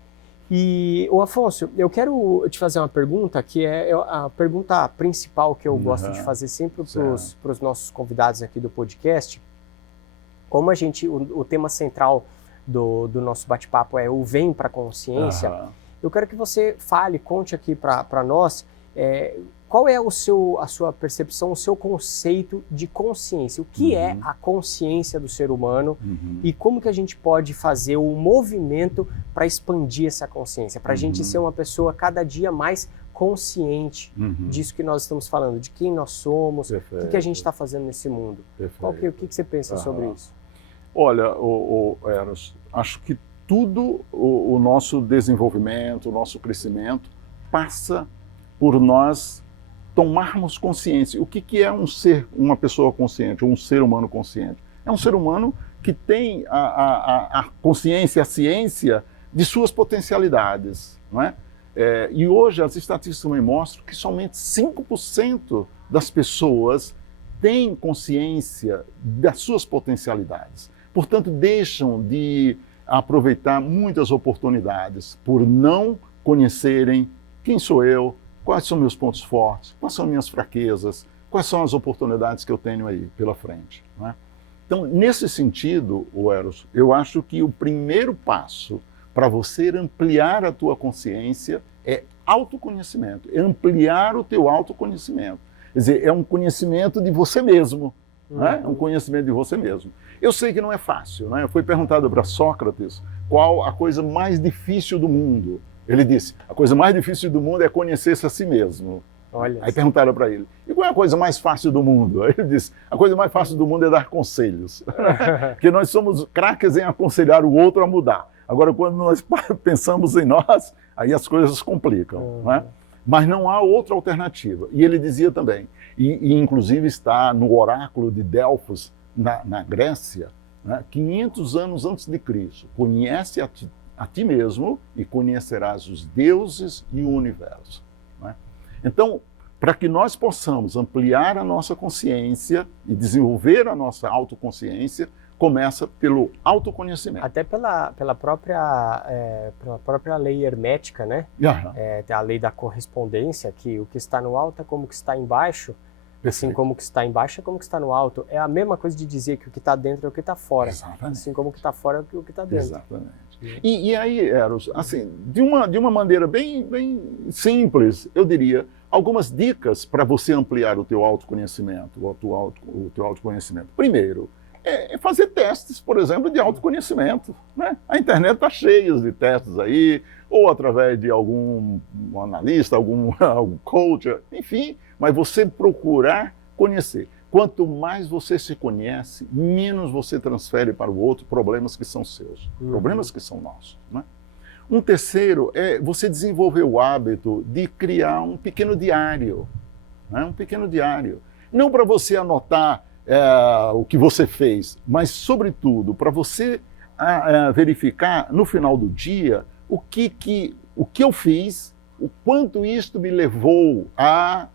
E, Afonso, eu quero te fazer uma pergunta que é a pergunta principal que eu gosto de fazer sempre para os nossos convidados aqui do podcast. Como o tema central do nosso bate-papo é o Vem para a Consciência, eu quero que você conte aqui para nós qual é a sua percepção, o seu conceito de consciência. O que é a consciência do ser humano e como que a gente pode fazer o movimento para expandir essa consciência, para a gente ser uma pessoa cada dia mais consciente disso que nós estamos falando, de quem nós somos, o que a gente está fazendo nesse mundo. O que você pensa sobre isso? Olha, Eros, acho que tudo o nosso desenvolvimento, o nosso crescimento passa por nós tomarmos consciência. O que é uma pessoa consciente, ou um ser humano consciente? É um ser humano que tem a consciência, a ciência de suas potencialidades, não é? E hoje as estatísticas me mostram que somente 5% das pessoas têm consciência das suas potencialidades. Portanto, deixam de aproveitar muitas oportunidades por não conhecerem quem sou eu, quais são meus pontos fortes, quais são minhas fraquezas, quais são as oportunidades que eu tenho aí pela frente, não é? Então, nesse sentido, Eros, eu acho que o primeiro passo para você ampliar a tua consciência é autoconhecimento, é ampliar o teu autoconhecimento. Quer dizer, é um conhecimento de você mesmo, né? É um conhecimento de você mesmo. Eu sei que não é fácil, né? Foi perguntado para Sócrates qual a coisa mais difícil do mundo. Ele disse, a coisa mais difícil do mundo é conhecer-se a si mesmo. Olha. Aí perguntaram para ele, e qual é a coisa mais fácil do mundo? Aí ele disse, a coisa mais fácil do mundo é dar conselhos. Porque nós somos craques em aconselhar o outro a mudar. Agora, quando nós pensamos em nós, aí as coisas complicam, não é? Mas não há outra alternativa. E ele dizia também, e inclusive está no oráculo de Delfos, na Grécia, né, 500 anos antes de Cristo, conhece a ti mesmo e conhecerás os deuses e o universo. Né? Então, para que nós possamos ampliar a nossa consciência e desenvolver a nossa autoconsciência, começa pelo autoconhecimento. Até pela própria lei hermética, né? A lei da correspondência, que o que está no alto é como o que está embaixo, assim como o que está embaixo é como o que está no alto. É a mesma coisa de dizer que o que está dentro é o que está fora. Exatamente. Assim como o que está fora é o que está dentro. Exatamente. E aí, Eros, assim, de uma maneira bem simples, eu diria, algumas dicas para você ampliar o teu autoconhecimento, o teu autoconhecimento. Primeiro, é fazer testes, por exemplo, de autoconhecimento, né? A internet está cheia de testes aí, ou através de algum analista, algum coach, enfim, mas você procurar conhecer. Quanto mais você se conhece, menos você transfere para o outro problemas que são seus, problemas que são nossos, né? Um terceiro é você desenvolver o hábito de criar um pequeno diário, né? Um pequeno diário. Não para você anotar o que você fez, mas, sobretudo, para você verificar no final do dia o que eu fiz, o quanto isto me levou a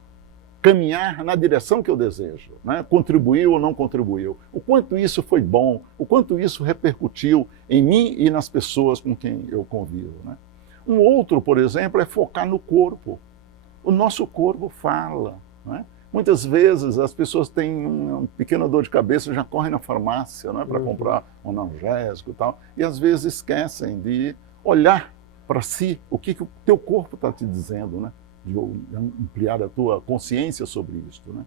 caminhar na direção que eu desejo, né? Contribuiu ou não contribuiu, o quanto isso foi bom, o quanto isso repercutiu em mim e nas pessoas com quem eu convivo, né? Um outro, por exemplo, é focar no corpo. O nosso corpo fala, né? Muitas vezes as pessoas têm uma pequena dor de cabeça e já correm na farmácia, né, para comprar um analgésico e tal, e às vezes esquecem de olhar para si, o que o teu corpo está te dizendo, né? De ampliar a tua consciência sobre isso, né?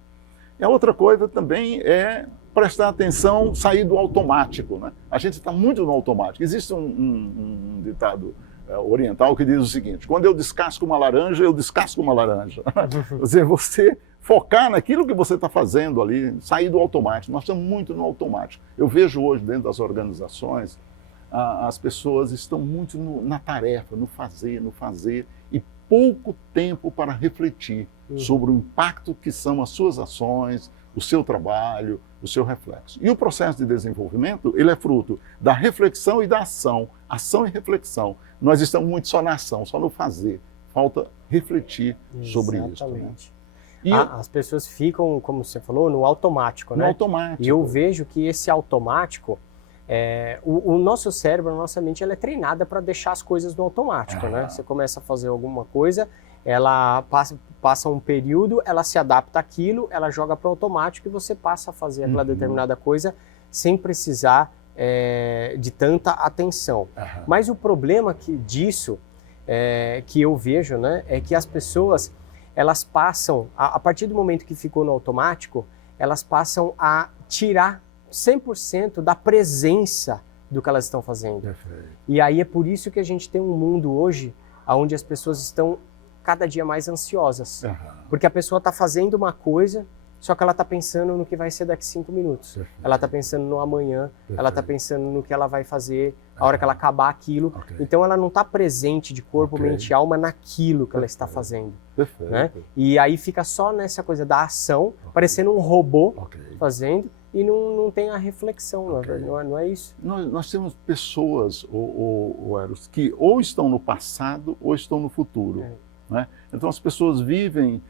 E a outra coisa também é prestar atenção, sair do automático, né? A gente está muito no automático. Existe um ditado oriental que diz o seguinte: quando eu descasco uma laranja, eu descasco uma laranja. Quer dizer, você focar naquilo que você está fazendo ali, sair do automático. Nós estamos muito no automático. Eu vejo hoje dentro das organizações, as pessoas estão muito na tarefa, no fazer, e pouco tempo para refletir sobre o impacto que são as suas ações, o seu trabalho, o seu reflexo. E o processo de desenvolvimento, ele é fruto da reflexão e da ação e reflexão. Nós estamos muito só na ação, só no fazer. Falta refletir sobre isso. Exatamente. As pessoas ficam, como você falou, no automático, né? No automático. E eu vejo que esse automático, o nosso cérebro, a nossa mente, ela é treinada para deixar as coisas no automático, né? Você começa a fazer alguma coisa, ela passa um período, ela se adapta àquilo, ela joga para o automático e você passa a fazer aquela determinada coisa sem precisar de tanta atenção. Mas o problema disso, que eu vejo, né, é que as pessoas, elas passam, a partir do momento que ficou no automático, elas passam a tirar 100% da presença do que elas estão fazendo. Perfeito. E aí é por isso que a gente tem um mundo hoje onde as pessoas estão cada dia mais ansiosas. Porque a pessoa está fazendo uma coisa, só que ela está pensando no que vai ser daqui 5 minutos. Perfeito. Ela está pensando no amanhã, Perfeito. ela está pensando no que ela vai fazer a hora que ela acabar aquilo. Então ela não está presente de corpo, mente e alma naquilo que ela está fazendo. Perfeito. Né? E aí fica só nessa coisa da ação, parecendo um robô fazendo, e não tem a reflexão, não é isso? Nós temos pessoas, Eros, que ou estão no passado ou estão no futuro. Né? Então as pessoas vivem,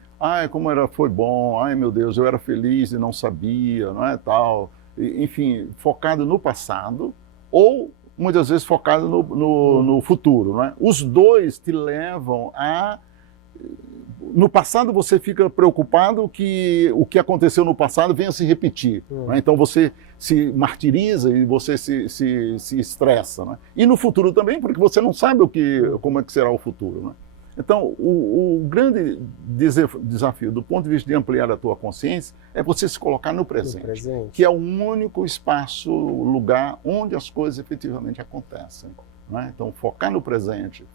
como foi bom, meu Deus, eu era feliz e não sabia, não é tal. Enfim, focado no passado ou muitas vezes focado no futuro. Não é? Os dois te levam a... No passado você fica preocupado que o que aconteceu no passado venha se repetir. Né? Então você se martiriza e você se estressa. Né? E no futuro também, porque você não sabe como é que será o futuro. Né? Então, o grande desafio do ponto de vista de ampliar a tua consciência é você se colocar no presente, que é o único espaço, lugar onde as coisas efetivamente acontecem. Né? Então, focar no presente.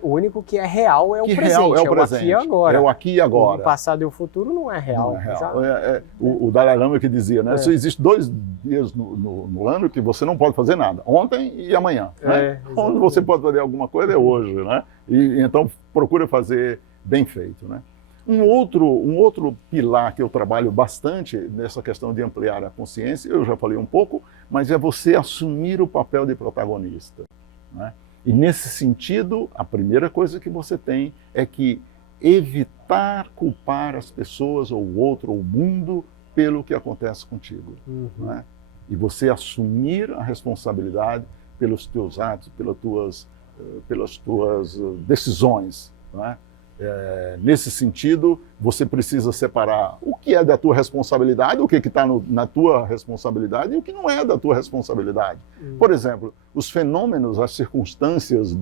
O único que é real é o presente, é o aqui e agora. É o aqui e agora. O passado e o futuro não é real. Não é real. O Dalai Lama que dizia, né? Só existe 2 dias no ano que você não pode fazer nada, ontem e amanhã. Né? Onde você pode fazer alguma coisa é hoje. Né? E então, procura fazer bem feito. Né? Um outro pilar que eu trabalho bastante nessa questão de ampliar a consciência, eu já falei um pouco, mas é você assumir o papel de protagonista. Né? E nesse sentido, a primeira coisa que você tem é que evitar culpar as pessoas ou o outro ou o mundo pelo que acontece contigo. Né? E você assumir a responsabilidade pelos teus atos, pelas tuas decisões. Né? Nesse sentido, você precisa separar o que é da tua responsabilidade, o que está na tua responsabilidade e o que não é da tua responsabilidade. Por exemplo, os fenômenos, as circunstâncias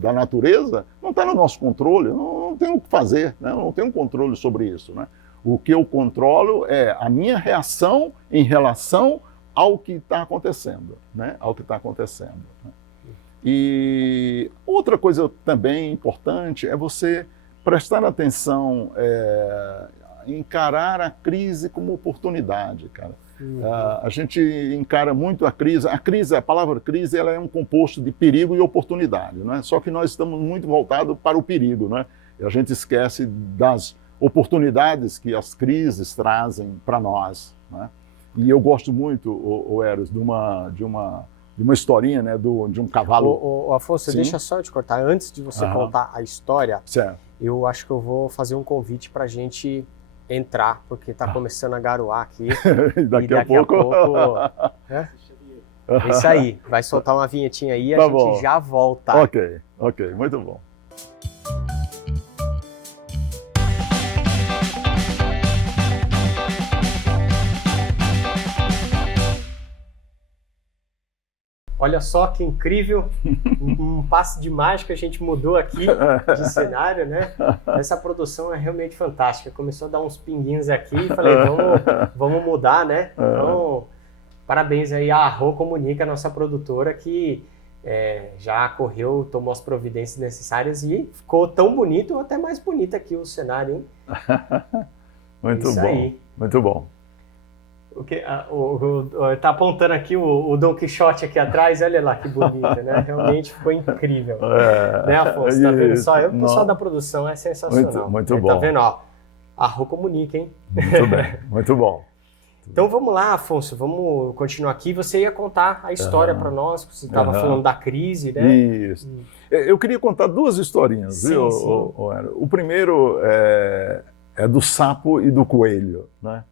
da natureza não estão no nosso controle, não tem o que fazer, né? Eu não tenho controle sobre isso. Né? O que eu controlo é a minha reação em relação ao que está acontecendo. Né? Ao que está acontecendo. Né? E outra coisa também importante é você prestar atenção, encarar a crise como oportunidade, cara. A gente encara muito a crise. A palavra crise, ela é um composto de perigo e oportunidade, né? Só que nós estamos muito voltados para o perigo, né? E a gente esquece das oportunidades que as crises trazem para nós, né? E eu gosto muito, Eros, de uma historinha, né, de um cavalo. Afonso, deixa só eu te cortar. Antes de você contar a história, eu acho que eu vou fazer um convite para a gente entrar, porque está começando a garoar aqui. Daqui a pouco... Isso aí, vai soltar uma vinhetinha aí e a gente já volta. Ok, muito bom. Olha só que incrível, um passe de mágica a gente mudou aqui de cenário, né? Essa produção é realmente fantástica. Começou a dar uns pinguinhos aqui e falei, vamos mudar, né? Então, parabéns aí à Rô Comunica, nossa produtora, que já correu, tomou as providências necessárias e ficou tão bonito, ou até mais bonito aqui o cenário, hein? Muito bom, aí. Muito bom. Tá apontando aqui o Dom Quixote aqui atrás, olha lá que bonito, né? Realmente ficou incrível. Né, Afonso? Tá vendo só? O pessoal da produção é sensacional. Muito bom. Tá vendo, ó? A Rô Comunica, hein? Muito bem, muito bom. Então vamos lá, Afonso, vamos continuar aqui. Você ia contar a história para nós, você estava falando da crise, né? Isso. Eu queria contar 2 historinhas, viu? O primeiro é do sapo e do coelho, né?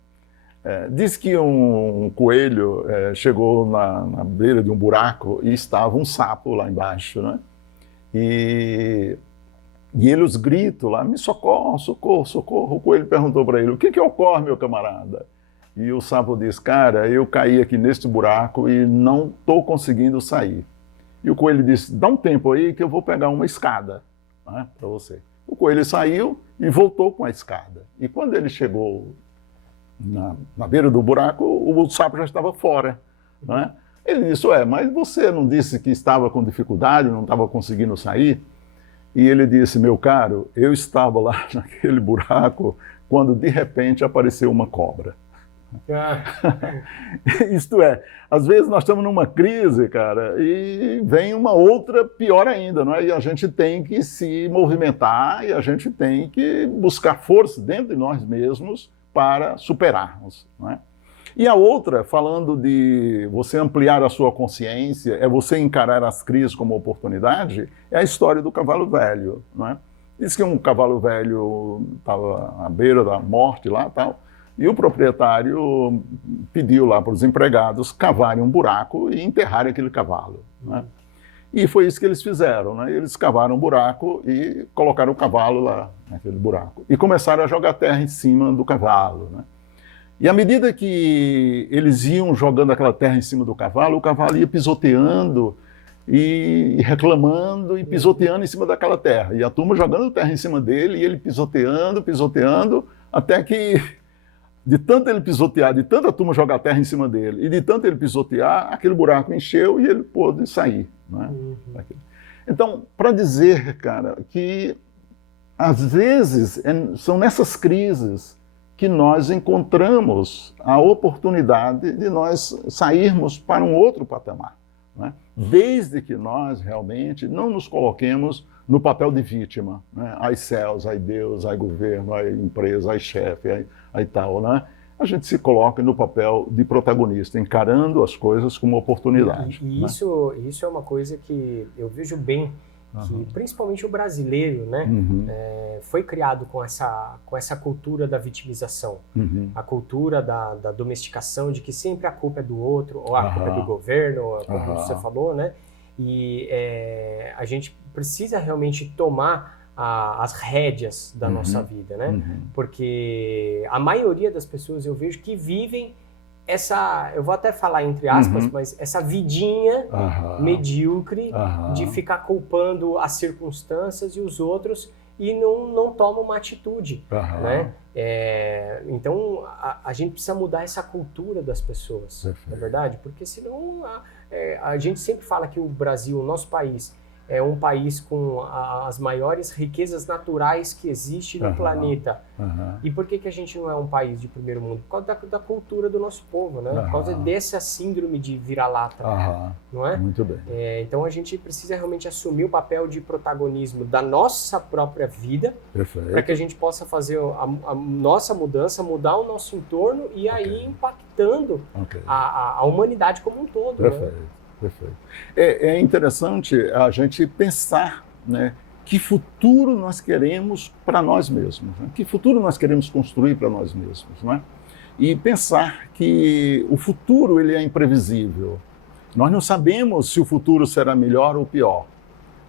Diz que um coelho chegou na beira de um buraco e estava um sapo lá embaixo, né? E ele os gritos lá, me socorro, socorro, socorro. O coelho perguntou para ele, o que ocorre, meu camarada? E o sapo disse, cara, eu caí aqui neste buraco e não estou conseguindo sair. E o coelho disse, dá um tempo aí que eu vou pegar uma escada, né, para você. O coelho saiu e voltou com a escada. E quando ele chegou na beira do buraco, o sapo já estava fora, né? Ele disse, mas você não disse que estava com dificuldade, não estava conseguindo sair? E ele disse, meu caro, eu estava lá naquele buraco quando de repente apareceu uma cobra. Isto é, às vezes nós estamos numa crise, cara, e vem uma outra pior ainda, não é? E a gente tem que se movimentar e a gente tem que buscar força dentro de nós mesmos para superarmos, não é? E a outra, falando de você ampliar a sua consciência, é você encarar as crises como oportunidade, é a história do cavalo velho, não é? Diz que um cavalo velho estava à beira da morte lá, tal, e o proprietário pediu lá para os empregados cavarem um buraco e enterrarem aquele cavalo, né? E foi isso que eles fizeram, né? Eles cavaram um buraco e colocaram o cavalo lá naquele buraco. E começaram a jogar terra em cima do cavalo, né? E à medida que eles iam jogando aquela terra em cima do cavalo, o cavalo ia pisoteando e reclamando e pisoteando em cima daquela terra. E a turma jogando terra em cima dele e ele pisoteando, pisoteando, até que de tanto ele pisotear, de tanta turma jogar terra em cima dele e de tanto ele pisotear, aquele buraco encheu e ele pôde sair, né? Então, para dizer, cara, que às vezes são nessas crises que nós encontramos a oportunidade de nós sairmos para um outro patamar, né? Desde que nós realmente não nos coloquemos no papel de vítima, né? Ai céus, ai Deus, ai governo, ai empresa, ai chefe, ai tal, né? A gente se coloca no papel de protagonista, encarando as coisas como oportunidade. E isso é uma coisa que eu vejo bem, que principalmente o brasileiro, né, foi criado com essa cultura da vitimização, a cultura da domesticação, de que sempre a culpa é do outro, ou a culpa é do governo, como você falou, né? E a gente precisa realmente tomar as rédeas da nossa vida, né? Porque a maioria das pessoas eu vejo que vivem eu vou até falar entre aspas, mas essa vidinha medíocre de ficar culpando as circunstâncias e os outros e não toma uma atitude, né? Então a gente precisa mudar essa cultura das pessoas, não é verdade? Porque senão a gente sempre fala que o Brasil, o nosso país, é um país com as maiores riquezas naturais que existe no planeta. E por que a gente não é um país de primeiro mundo? Por causa da cultura do nosso povo, né? Por causa dessa síndrome de vira-lata, não é? Muito bem. Então a gente precisa realmente assumir o papel de protagonismo da nossa própria vida, para que a gente possa fazer a nossa mudança, mudar o nosso entorno e aí impactando a humanidade como um todo. Perfeito. Né? Perfeito. É interessante a gente pensar, né, que futuro nós queremos para nós mesmos, né? Que futuro nós queremos construir para nós mesmos, não é? E pensar que o futuro ele é imprevisível. Nós não sabemos se o futuro será melhor ou pior.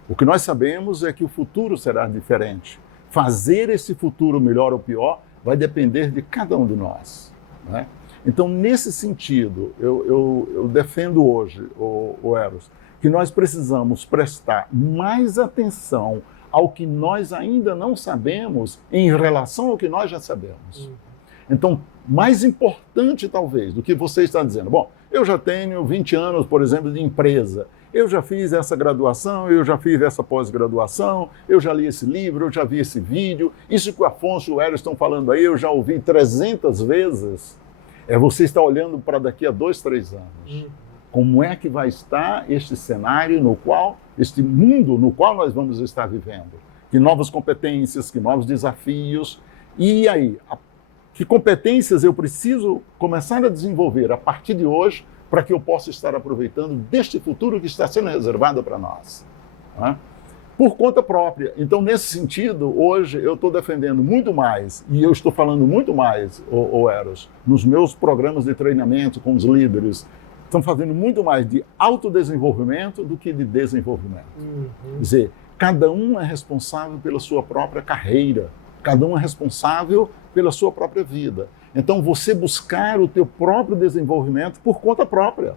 O que nós sabemos é que o futuro será diferente. Fazer esse futuro melhor ou pior vai depender de cada um de nós, não é? Então, nesse sentido, eu defendo hoje, o Eros, que nós precisamos prestar mais atenção ao que nós ainda não sabemos em relação ao que nós já sabemos. Então, mais importante talvez do que você está dizendo, bom, eu já tenho 20 anos, por exemplo, de empresa, eu já fiz essa graduação, eu já fiz essa pós-graduação, eu já li esse livro, eu já vi esse vídeo, isso que o Afonso e o Eros estão falando aí, eu já ouvi 300 vezes. Você está olhando para daqui a 2, 3 anos. Como é que vai estar este cenário no qual, este mundo no qual nós vamos estar vivendo? Que novas competências, que novos desafios. E aí, que competências eu preciso começar a desenvolver a partir de hoje para que eu possa estar aproveitando deste futuro que está sendo reservado para nós? Não é? por conta própria. Então, nesse sentido, hoje eu estou defendendo muito mais, e eu estou falando muito mais, Eros, nos meus programas de treinamento com os líderes, estão fazendo muito mais de autodesenvolvimento do que de desenvolvimento. Quer dizer, cada um é responsável pela sua própria carreira, cada um é responsável pela sua própria vida. Então, você buscar o teu próprio desenvolvimento por conta própria.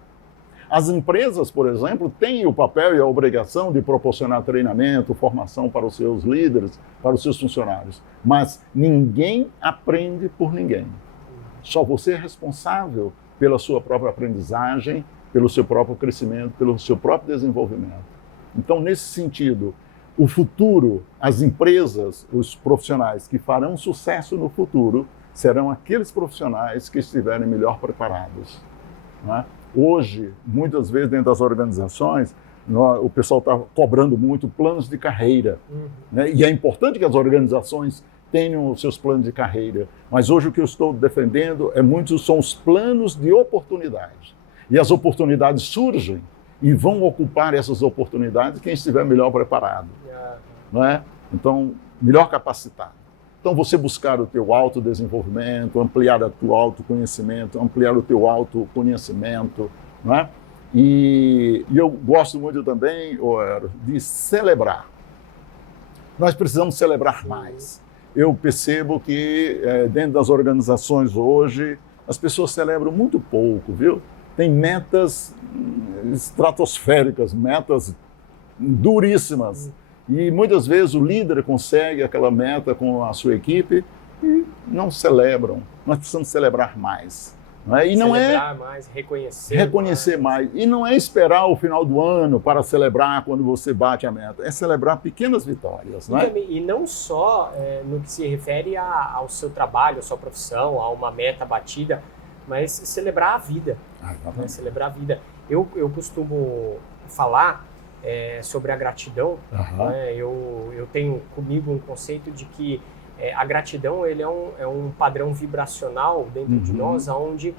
As empresas, por exemplo, têm o papel e a obrigação de proporcionar treinamento, formação para os seus líderes, para os seus funcionários. Mas ninguém aprende por ninguém. Só você é responsável pela sua própria aprendizagem, pelo seu próprio crescimento, pelo seu próprio desenvolvimento. Então, nesse sentido, o futuro, as empresas, os profissionais que farão sucesso no futuro, serão aqueles profissionais que estiverem melhor preparados, não é? Hoje, muitas vezes, dentro das organizações, o pessoal está cobrando muito planos de carreira. Né? E é importante que as organizações tenham os seus planos de carreira. Mas hoje o que eu estou defendendo são os planos de oportunidade. E as oportunidades surgem e vão ocupar essas oportunidades quem estiver melhor preparado. Não é? Então, melhor capacitado. Então, você buscar o teu autodesenvolvimento, ampliar o teu autoconhecimento, ampliar o teu autoconhecimento, não é? E eu gosto muito também, de celebrar. Nós precisamos celebrar mais. Eu percebo que dentro das organizações hoje, as pessoas celebram muito pouco, viu? Tem metas estratosféricas, metas duríssimas. E muitas vezes o líder consegue aquela meta com a sua equipe e não celebram. Nós precisamos celebrar mais. Não é? E não celebrar mais, reconhecer mais. E não é esperar o final do ano para celebrar quando você bate a meta. É celebrar pequenas vitórias. Não é? E não só no que se refere ao seu trabalho, à sua profissão, a uma meta batida, mas celebrar a vida. Né? Celebrar a vida. Eu costumo falar sobre a gratidão. Né? Eu tenho comigo um conceito de que a gratidão ele é um padrão vibracional dentro de nós, onde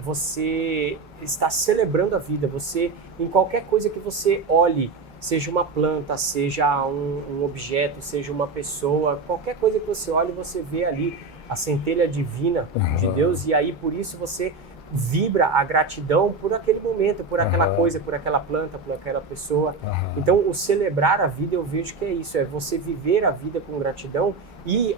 você está celebrando a vida. Você, em qualquer coisa que você olhe, seja uma planta, seja um objeto, seja uma pessoa, qualquer coisa que você olhe, você vê ali a centelha divina de Deus, e aí por isso você vibra a gratidão por aquele momento, por aquela coisa, por aquela planta, por aquela pessoa. Então, o celebrar a vida, eu vejo que é isso, é você viver a vida com gratidão e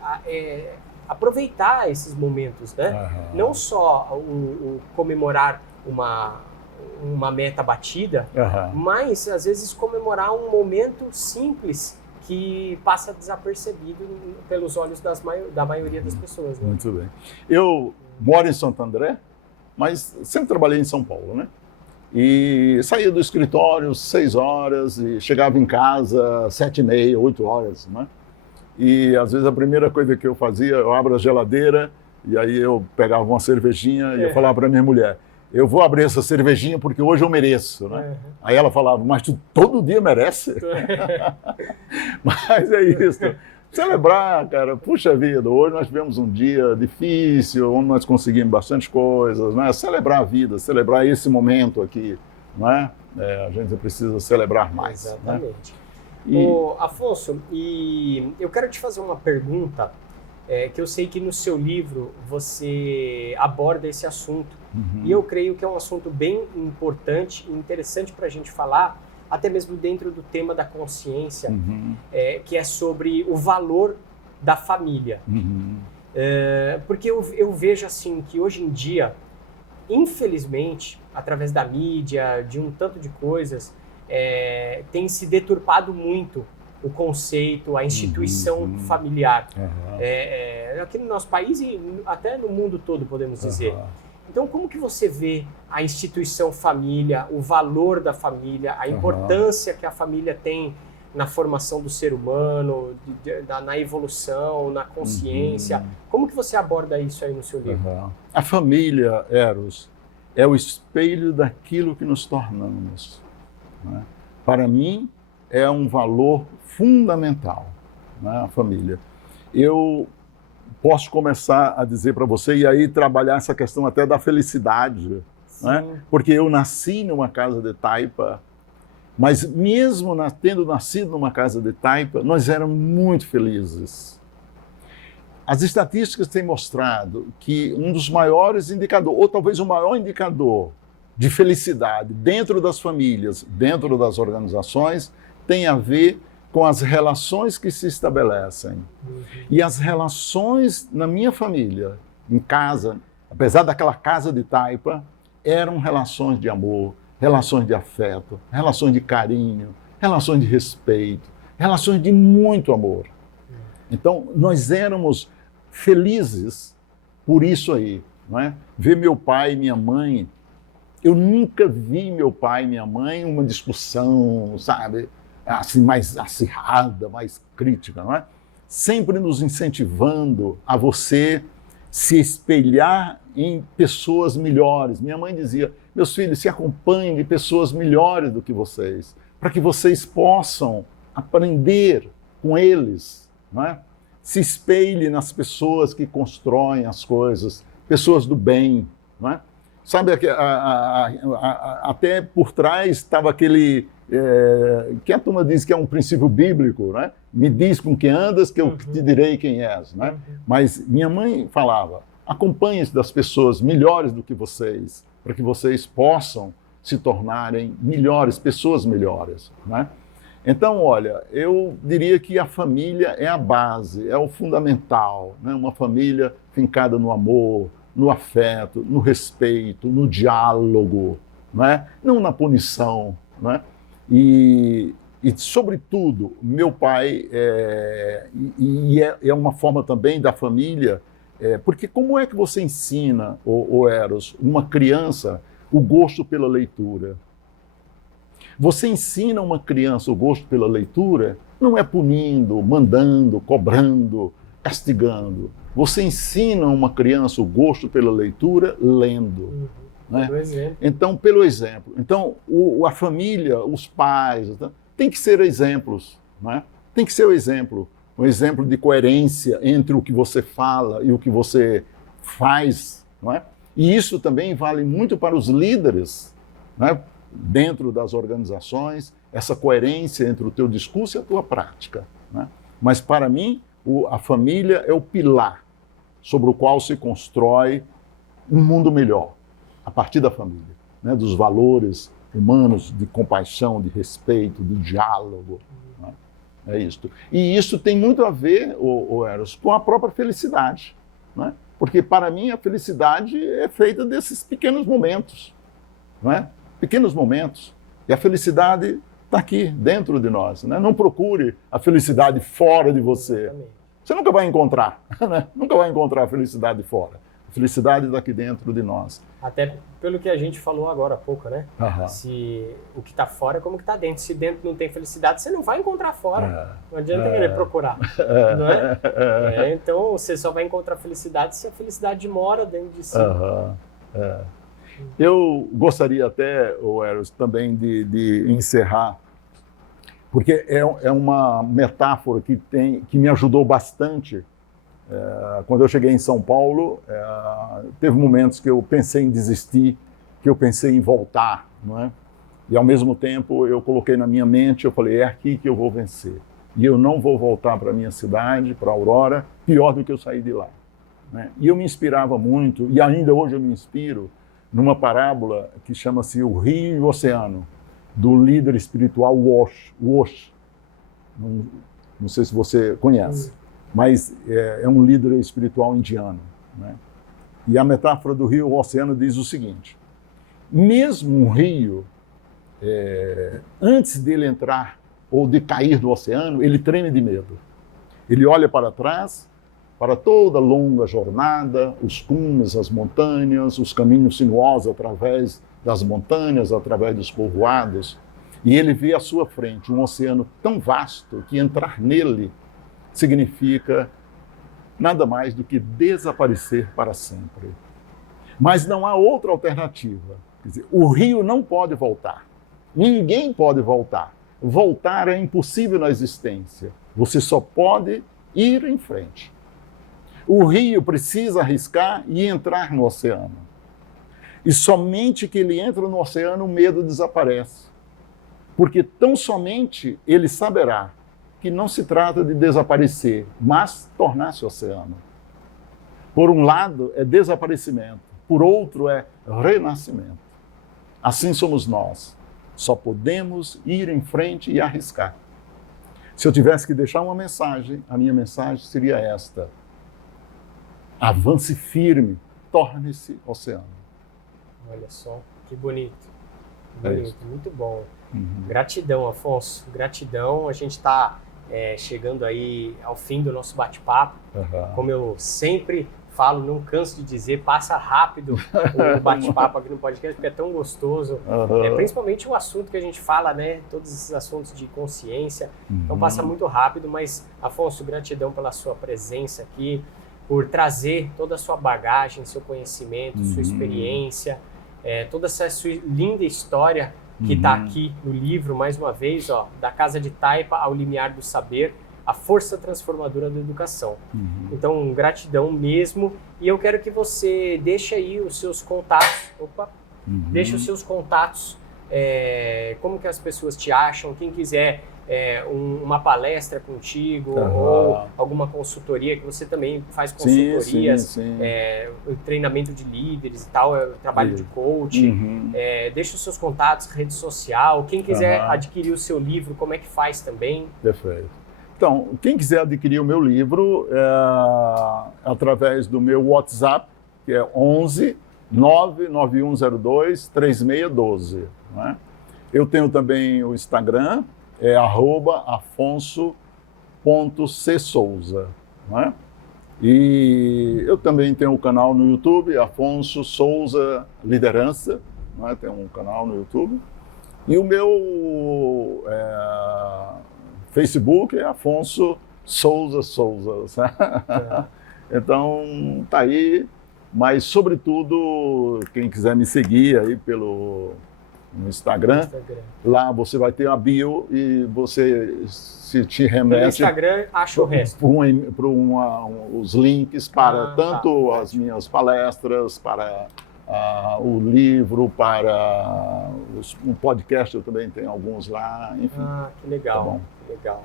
aproveitar esses momentos, né? Não só o comemorar uma meta batida, mas, às vezes, comemorar um momento simples que passa desapercebido pelos olhos da maioria das pessoas. Né? Muito bem. Eu moro em Santo André, mas sempre trabalhei em São Paulo, né? E saía do escritório 6 horas e chegava em casa 7h30, 8 horas, né? E às vezes a primeira coisa que eu fazia, eu abro a geladeira e aí eu pegava uma cervejinha e eu falava para minha mulher, eu vou abrir essa cervejinha porque hoje eu mereço, né? Aí ela falava, mas tu todo dia merece? Mas é isso. Celebrar, cara, puxa vida, hoje nós tivemos um dia difícil, onde nós conseguimos bastante coisas, né? Celebrar a vida, celebrar esse momento aqui, não é? A gente precisa celebrar mais. Exatamente. Né? Afonso, e eu quero te fazer uma pergunta, que eu sei que no seu livro você aborda esse assunto, e eu creio que é um assunto bem importante e interessante para a gente falar, até mesmo dentro do tema da consciência, que é sobre o valor da família. Porque eu vejo assim que hoje em dia, infelizmente, através da mídia, de um tanto de coisas, tem se deturpado muito o conceito, a instituição familiar. Aqui no nosso país e até no mundo todo, podemos dizer. Então, como que você vê a instituição família, o valor da família, a importância que a família tem na formação do ser humano, na evolução, na consciência? Como que você aborda isso aí no seu livro? A família, Eros, é o espelho daquilo que nos tornamos. Né? Para mim, é um valor fundamental, né? A família. Eu posso começar a dizer para você, e aí trabalhar essa questão até da felicidade, né? Porque eu nasci numa casa de taipa Mas mesmo tendo nascido numa casa de taipa, nós éramos muito felizes. As estatísticas têm mostrado que um dos maiores indicadores, ou talvez o maior indicador de felicidade dentro das famílias, dentro das organizações, tem a ver com as relações que se estabelecem. E as relações na minha família, em casa, apesar daquela casa de taipa, eram relações de amor, relações de afeto, relações de carinho, relações de respeito, relações de muito amor. Então, nós éramos felizes por isso aí, não é? Ver meu pai e minha mãe, eu nunca vi meu pai e minha mãe uma discussão, sabe, assim, mais acirrada, mais crítica, não é? Sempre nos incentivando a você se espelhar em pessoas melhores. Minha mãe dizia, meus filhos, se acompanhem de pessoas melhores do que vocês, para que vocês possam aprender com eles, não é? Se espelhe nas pessoas que constroem as coisas, pessoas do bem, não é? Sabe, até por trás estava aquele, que a turma diz que é um princípio bíblico, né? Me diz com quem andas, que eu te direi quem és, né? Mas minha mãe falava, acompanhe-se das pessoas melhores do que vocês, para que vocês possam se tornarem melhores, pessoas melhores, né? Então, olha, eu diria que a família é a base, é o fundamental, né? Uma família fincada no amor, no afeto, no respeito, no diálogo, né? Não na punição, né? E sobretudo, meu pai, é uma forma também da família, porque como é que você ensina, ô Eros, uma criança o gosto pela leitura? Você ensina uma criança o gosto pela leitura, não é punindo, mandando, cobrando, castigando. Você ensina uma criança o gosto pela leitura lendo. Né? Pelo exemplo. Então, pelo exemplo. Então, a família, os pais, tem que ser exemplos. Né? Tem que ser o exemplo. Um exemplo de coerência entre o que você fala e o que você faz. Não é? E isso também vale muito para os líderes, né? Dentro das organizações, essa coerência entre o teu discurso e a tua prática. Né? Mas, para mim, a família é o pilar sobre o qual se constrói um mundo melhor, a partir da família, né? Dos valores humanos, de compaixão, de respeito, do diálogo. Né? É isso. E isso tem muito a ver, Eros, com a própria felicidade. Né? Porque, para mim, a felicidade é feita desses pequenos momentos. Não é? Pequenos momentos. E a felicidade está aqui, dentro de nós. Né? Não procure a felicidade fora de você. Você nunca vai encontrar. Né? Nunca vai encontrar a felicidade fora. A felicidade está aqui dentro de nós. Até pelo que a gente falou agora há pouco, né? Aham. Se o que está fora é como que está dentro. Se dentro não tem felicidade, você não vai encontrar fora. Não adianta querer procurar. Não é? Então, você só vai encontrar felicidade se a felicidade mora dentro de si. Eu gostaria até, Eros, também de encerrar, porque é uma metáfora que me ajudou bastante. Quando eu cheguei em São Paulo, teve momentos que eu pensei em desistir, que eu pensei em voltar, não é? E ao mesmo tempo eu coloquei na minha mente, eu falei, é aqui que eu vou vencer. E eu não vou voltar para a minha cidade, para Aurora, pior do que eu saí de lá. Né? E eu me inspirava muito, e ainda hoje eu me inspiro, numa parábola que chama-se O Rio e o Oceano, do líder espiritual Osho. Não sei se você conhece, mas é um líder espiritual indiano. Né? E a metáfora do rio e o oceano diz o seguinte, mesmo um rio, antes dele entrar ou de cair do oceano, ele treme de medo. Ele olha para trás, para toda a longa jornada, os cumes, as montanhas, os caminhos sinuosos através das montanhas, através dos povoados, e ele vê à sua frente um oceano tão vasto que entrar nele significa nada mais do que desaparecer para sempre. Mas não há outra alternativa. Quer dizer, o rio não pode voltar. Ninguém pode voltar. Voltar é impossível na existência. Você só pode ir em frente. O rio precisa arriscar e entrar no oceano. E somente que ele entra no oceano, o medo desaparece. Porque tão somente ele saberá que não se trata de desaparecer, mas tornar-se oceano. Por um lado, é desaparecimento, por outro, é renascimento. Assim somos nós. Só podemos ir em frente e arriscar. Se eu tivesse que deixar uma mensagem, a minha mensagem seria esta: avance firme, torne-se oceano. Olha só, que bonito. Bonito, muito bom. Gratidão, Afonso. Gratidão. A gente está chegando aí ao fim do nosso bate-papo. Como eu sempre falo, não canso de dizer, passa rápido o bate-papo aqui no podcast, porque é tão gostoso. Principalmente o assunto que a gente fala, né? Todos esses assuntos de consciência. Então passa muito rápido, mas, Afonso, gratidão pela sua presença aqui, por trazer toda a sua bagagem, seu conhecimento, sua experiência, toda essa sua linda história que está aqui no livro, mais uma vez, ó, Da Casa de Taipa ao Limiar do Saber, a força transformadora da educação. Então, gratidão mesmo. E eu quero que você deixe aí os seus contatos. Deixe os seus contatos. Como que as pessoas te acham? Quem quiser uma palestra contigo ou alguma consultoria, que você também faz consultorias, sim. Treinamento de líderes e tal, trabalho de coach. Deixe os seus contatos, rede social. Quem quiser adquirir o seu livro, como é que faz também? Perfeito. Então, quem quiser adquirir o meu livro, através do meu WhatsApp, que é 11 99102 3612. Né? Eu tenho também o Instagram, @afonso.csouza. Né? E eu também tenho um canal no YouTube, Afonso Souza Liderança, né? Tem um canal no YouTube. E o meu Facebook é Afonso Souza. Então, tá aí. Mas, sobretudo, quem quiser me seguir aí no Instagram, lá você vai ter a bio e você se te remete... No Instagram, acha o resto. Os links para as minhas palestras, para o livro, para o podcast, eu também tenho alguns lá, enfim. Que legal, tá bom. Que legal.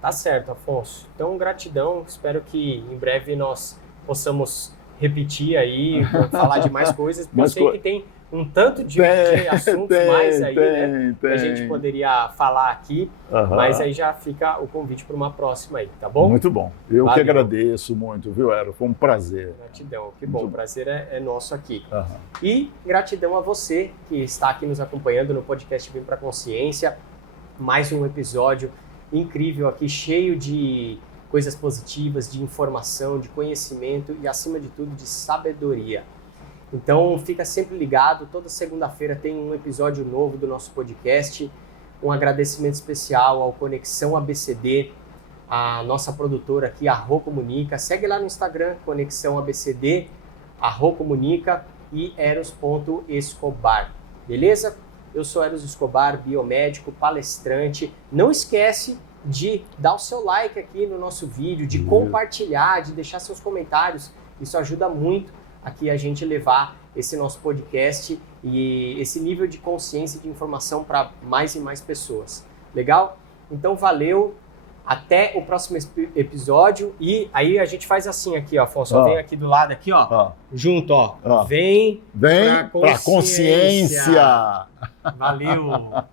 Tá certo, Afonso. Então, gratidão. Espero que em breve nós possamos repetir aí, falar de mais coisas, porque eu sei que tem um tanto de assuntos mais aí, né? Que a gente poderia falar aqui, mas aí já fica o convite para uma próxima aí, tá bom? Muito bom. Eu que agradeço muito, viu, Ero? Foi um prazer. Gratidão, que bom. O prazer é nosso aqui. E gratidão a você que está aqui nos acompanhando no podcast Vem Pra Consciência. Mais um episódio incrível aqui, cheio de coisas positivas, de informação, de conhecimento e, acima de tudo, de sabedoria. Então, fica sempre ligado. Toda segunda-feira tem um episódio novo do nosso podcast. Um agradecimento especial ao Conexão ABCD, a nossa produtora aqui, a Rô Comunica. Segue lá no Instagram, Conexão ABCD, a Rô Comunica e eros.escobar. Beleza? Eu sou Eros Escobar, biomédico, palestrante. Não esquece de dar o seu like aqui no nosso vídeo, de compartilhar, de deixar seus comentários. Isso ajuda muito aqui a gente levar esse nosso podcast e esse nível de consciência e de informação para mais e mais pessoas. Legal? Então valeu, até o próximo episódio. E aí a gente faz assim aqui, ó, Afonso, vem aqui do lado aqui, ó, junto, ó. Vem pra consciência. Valeu!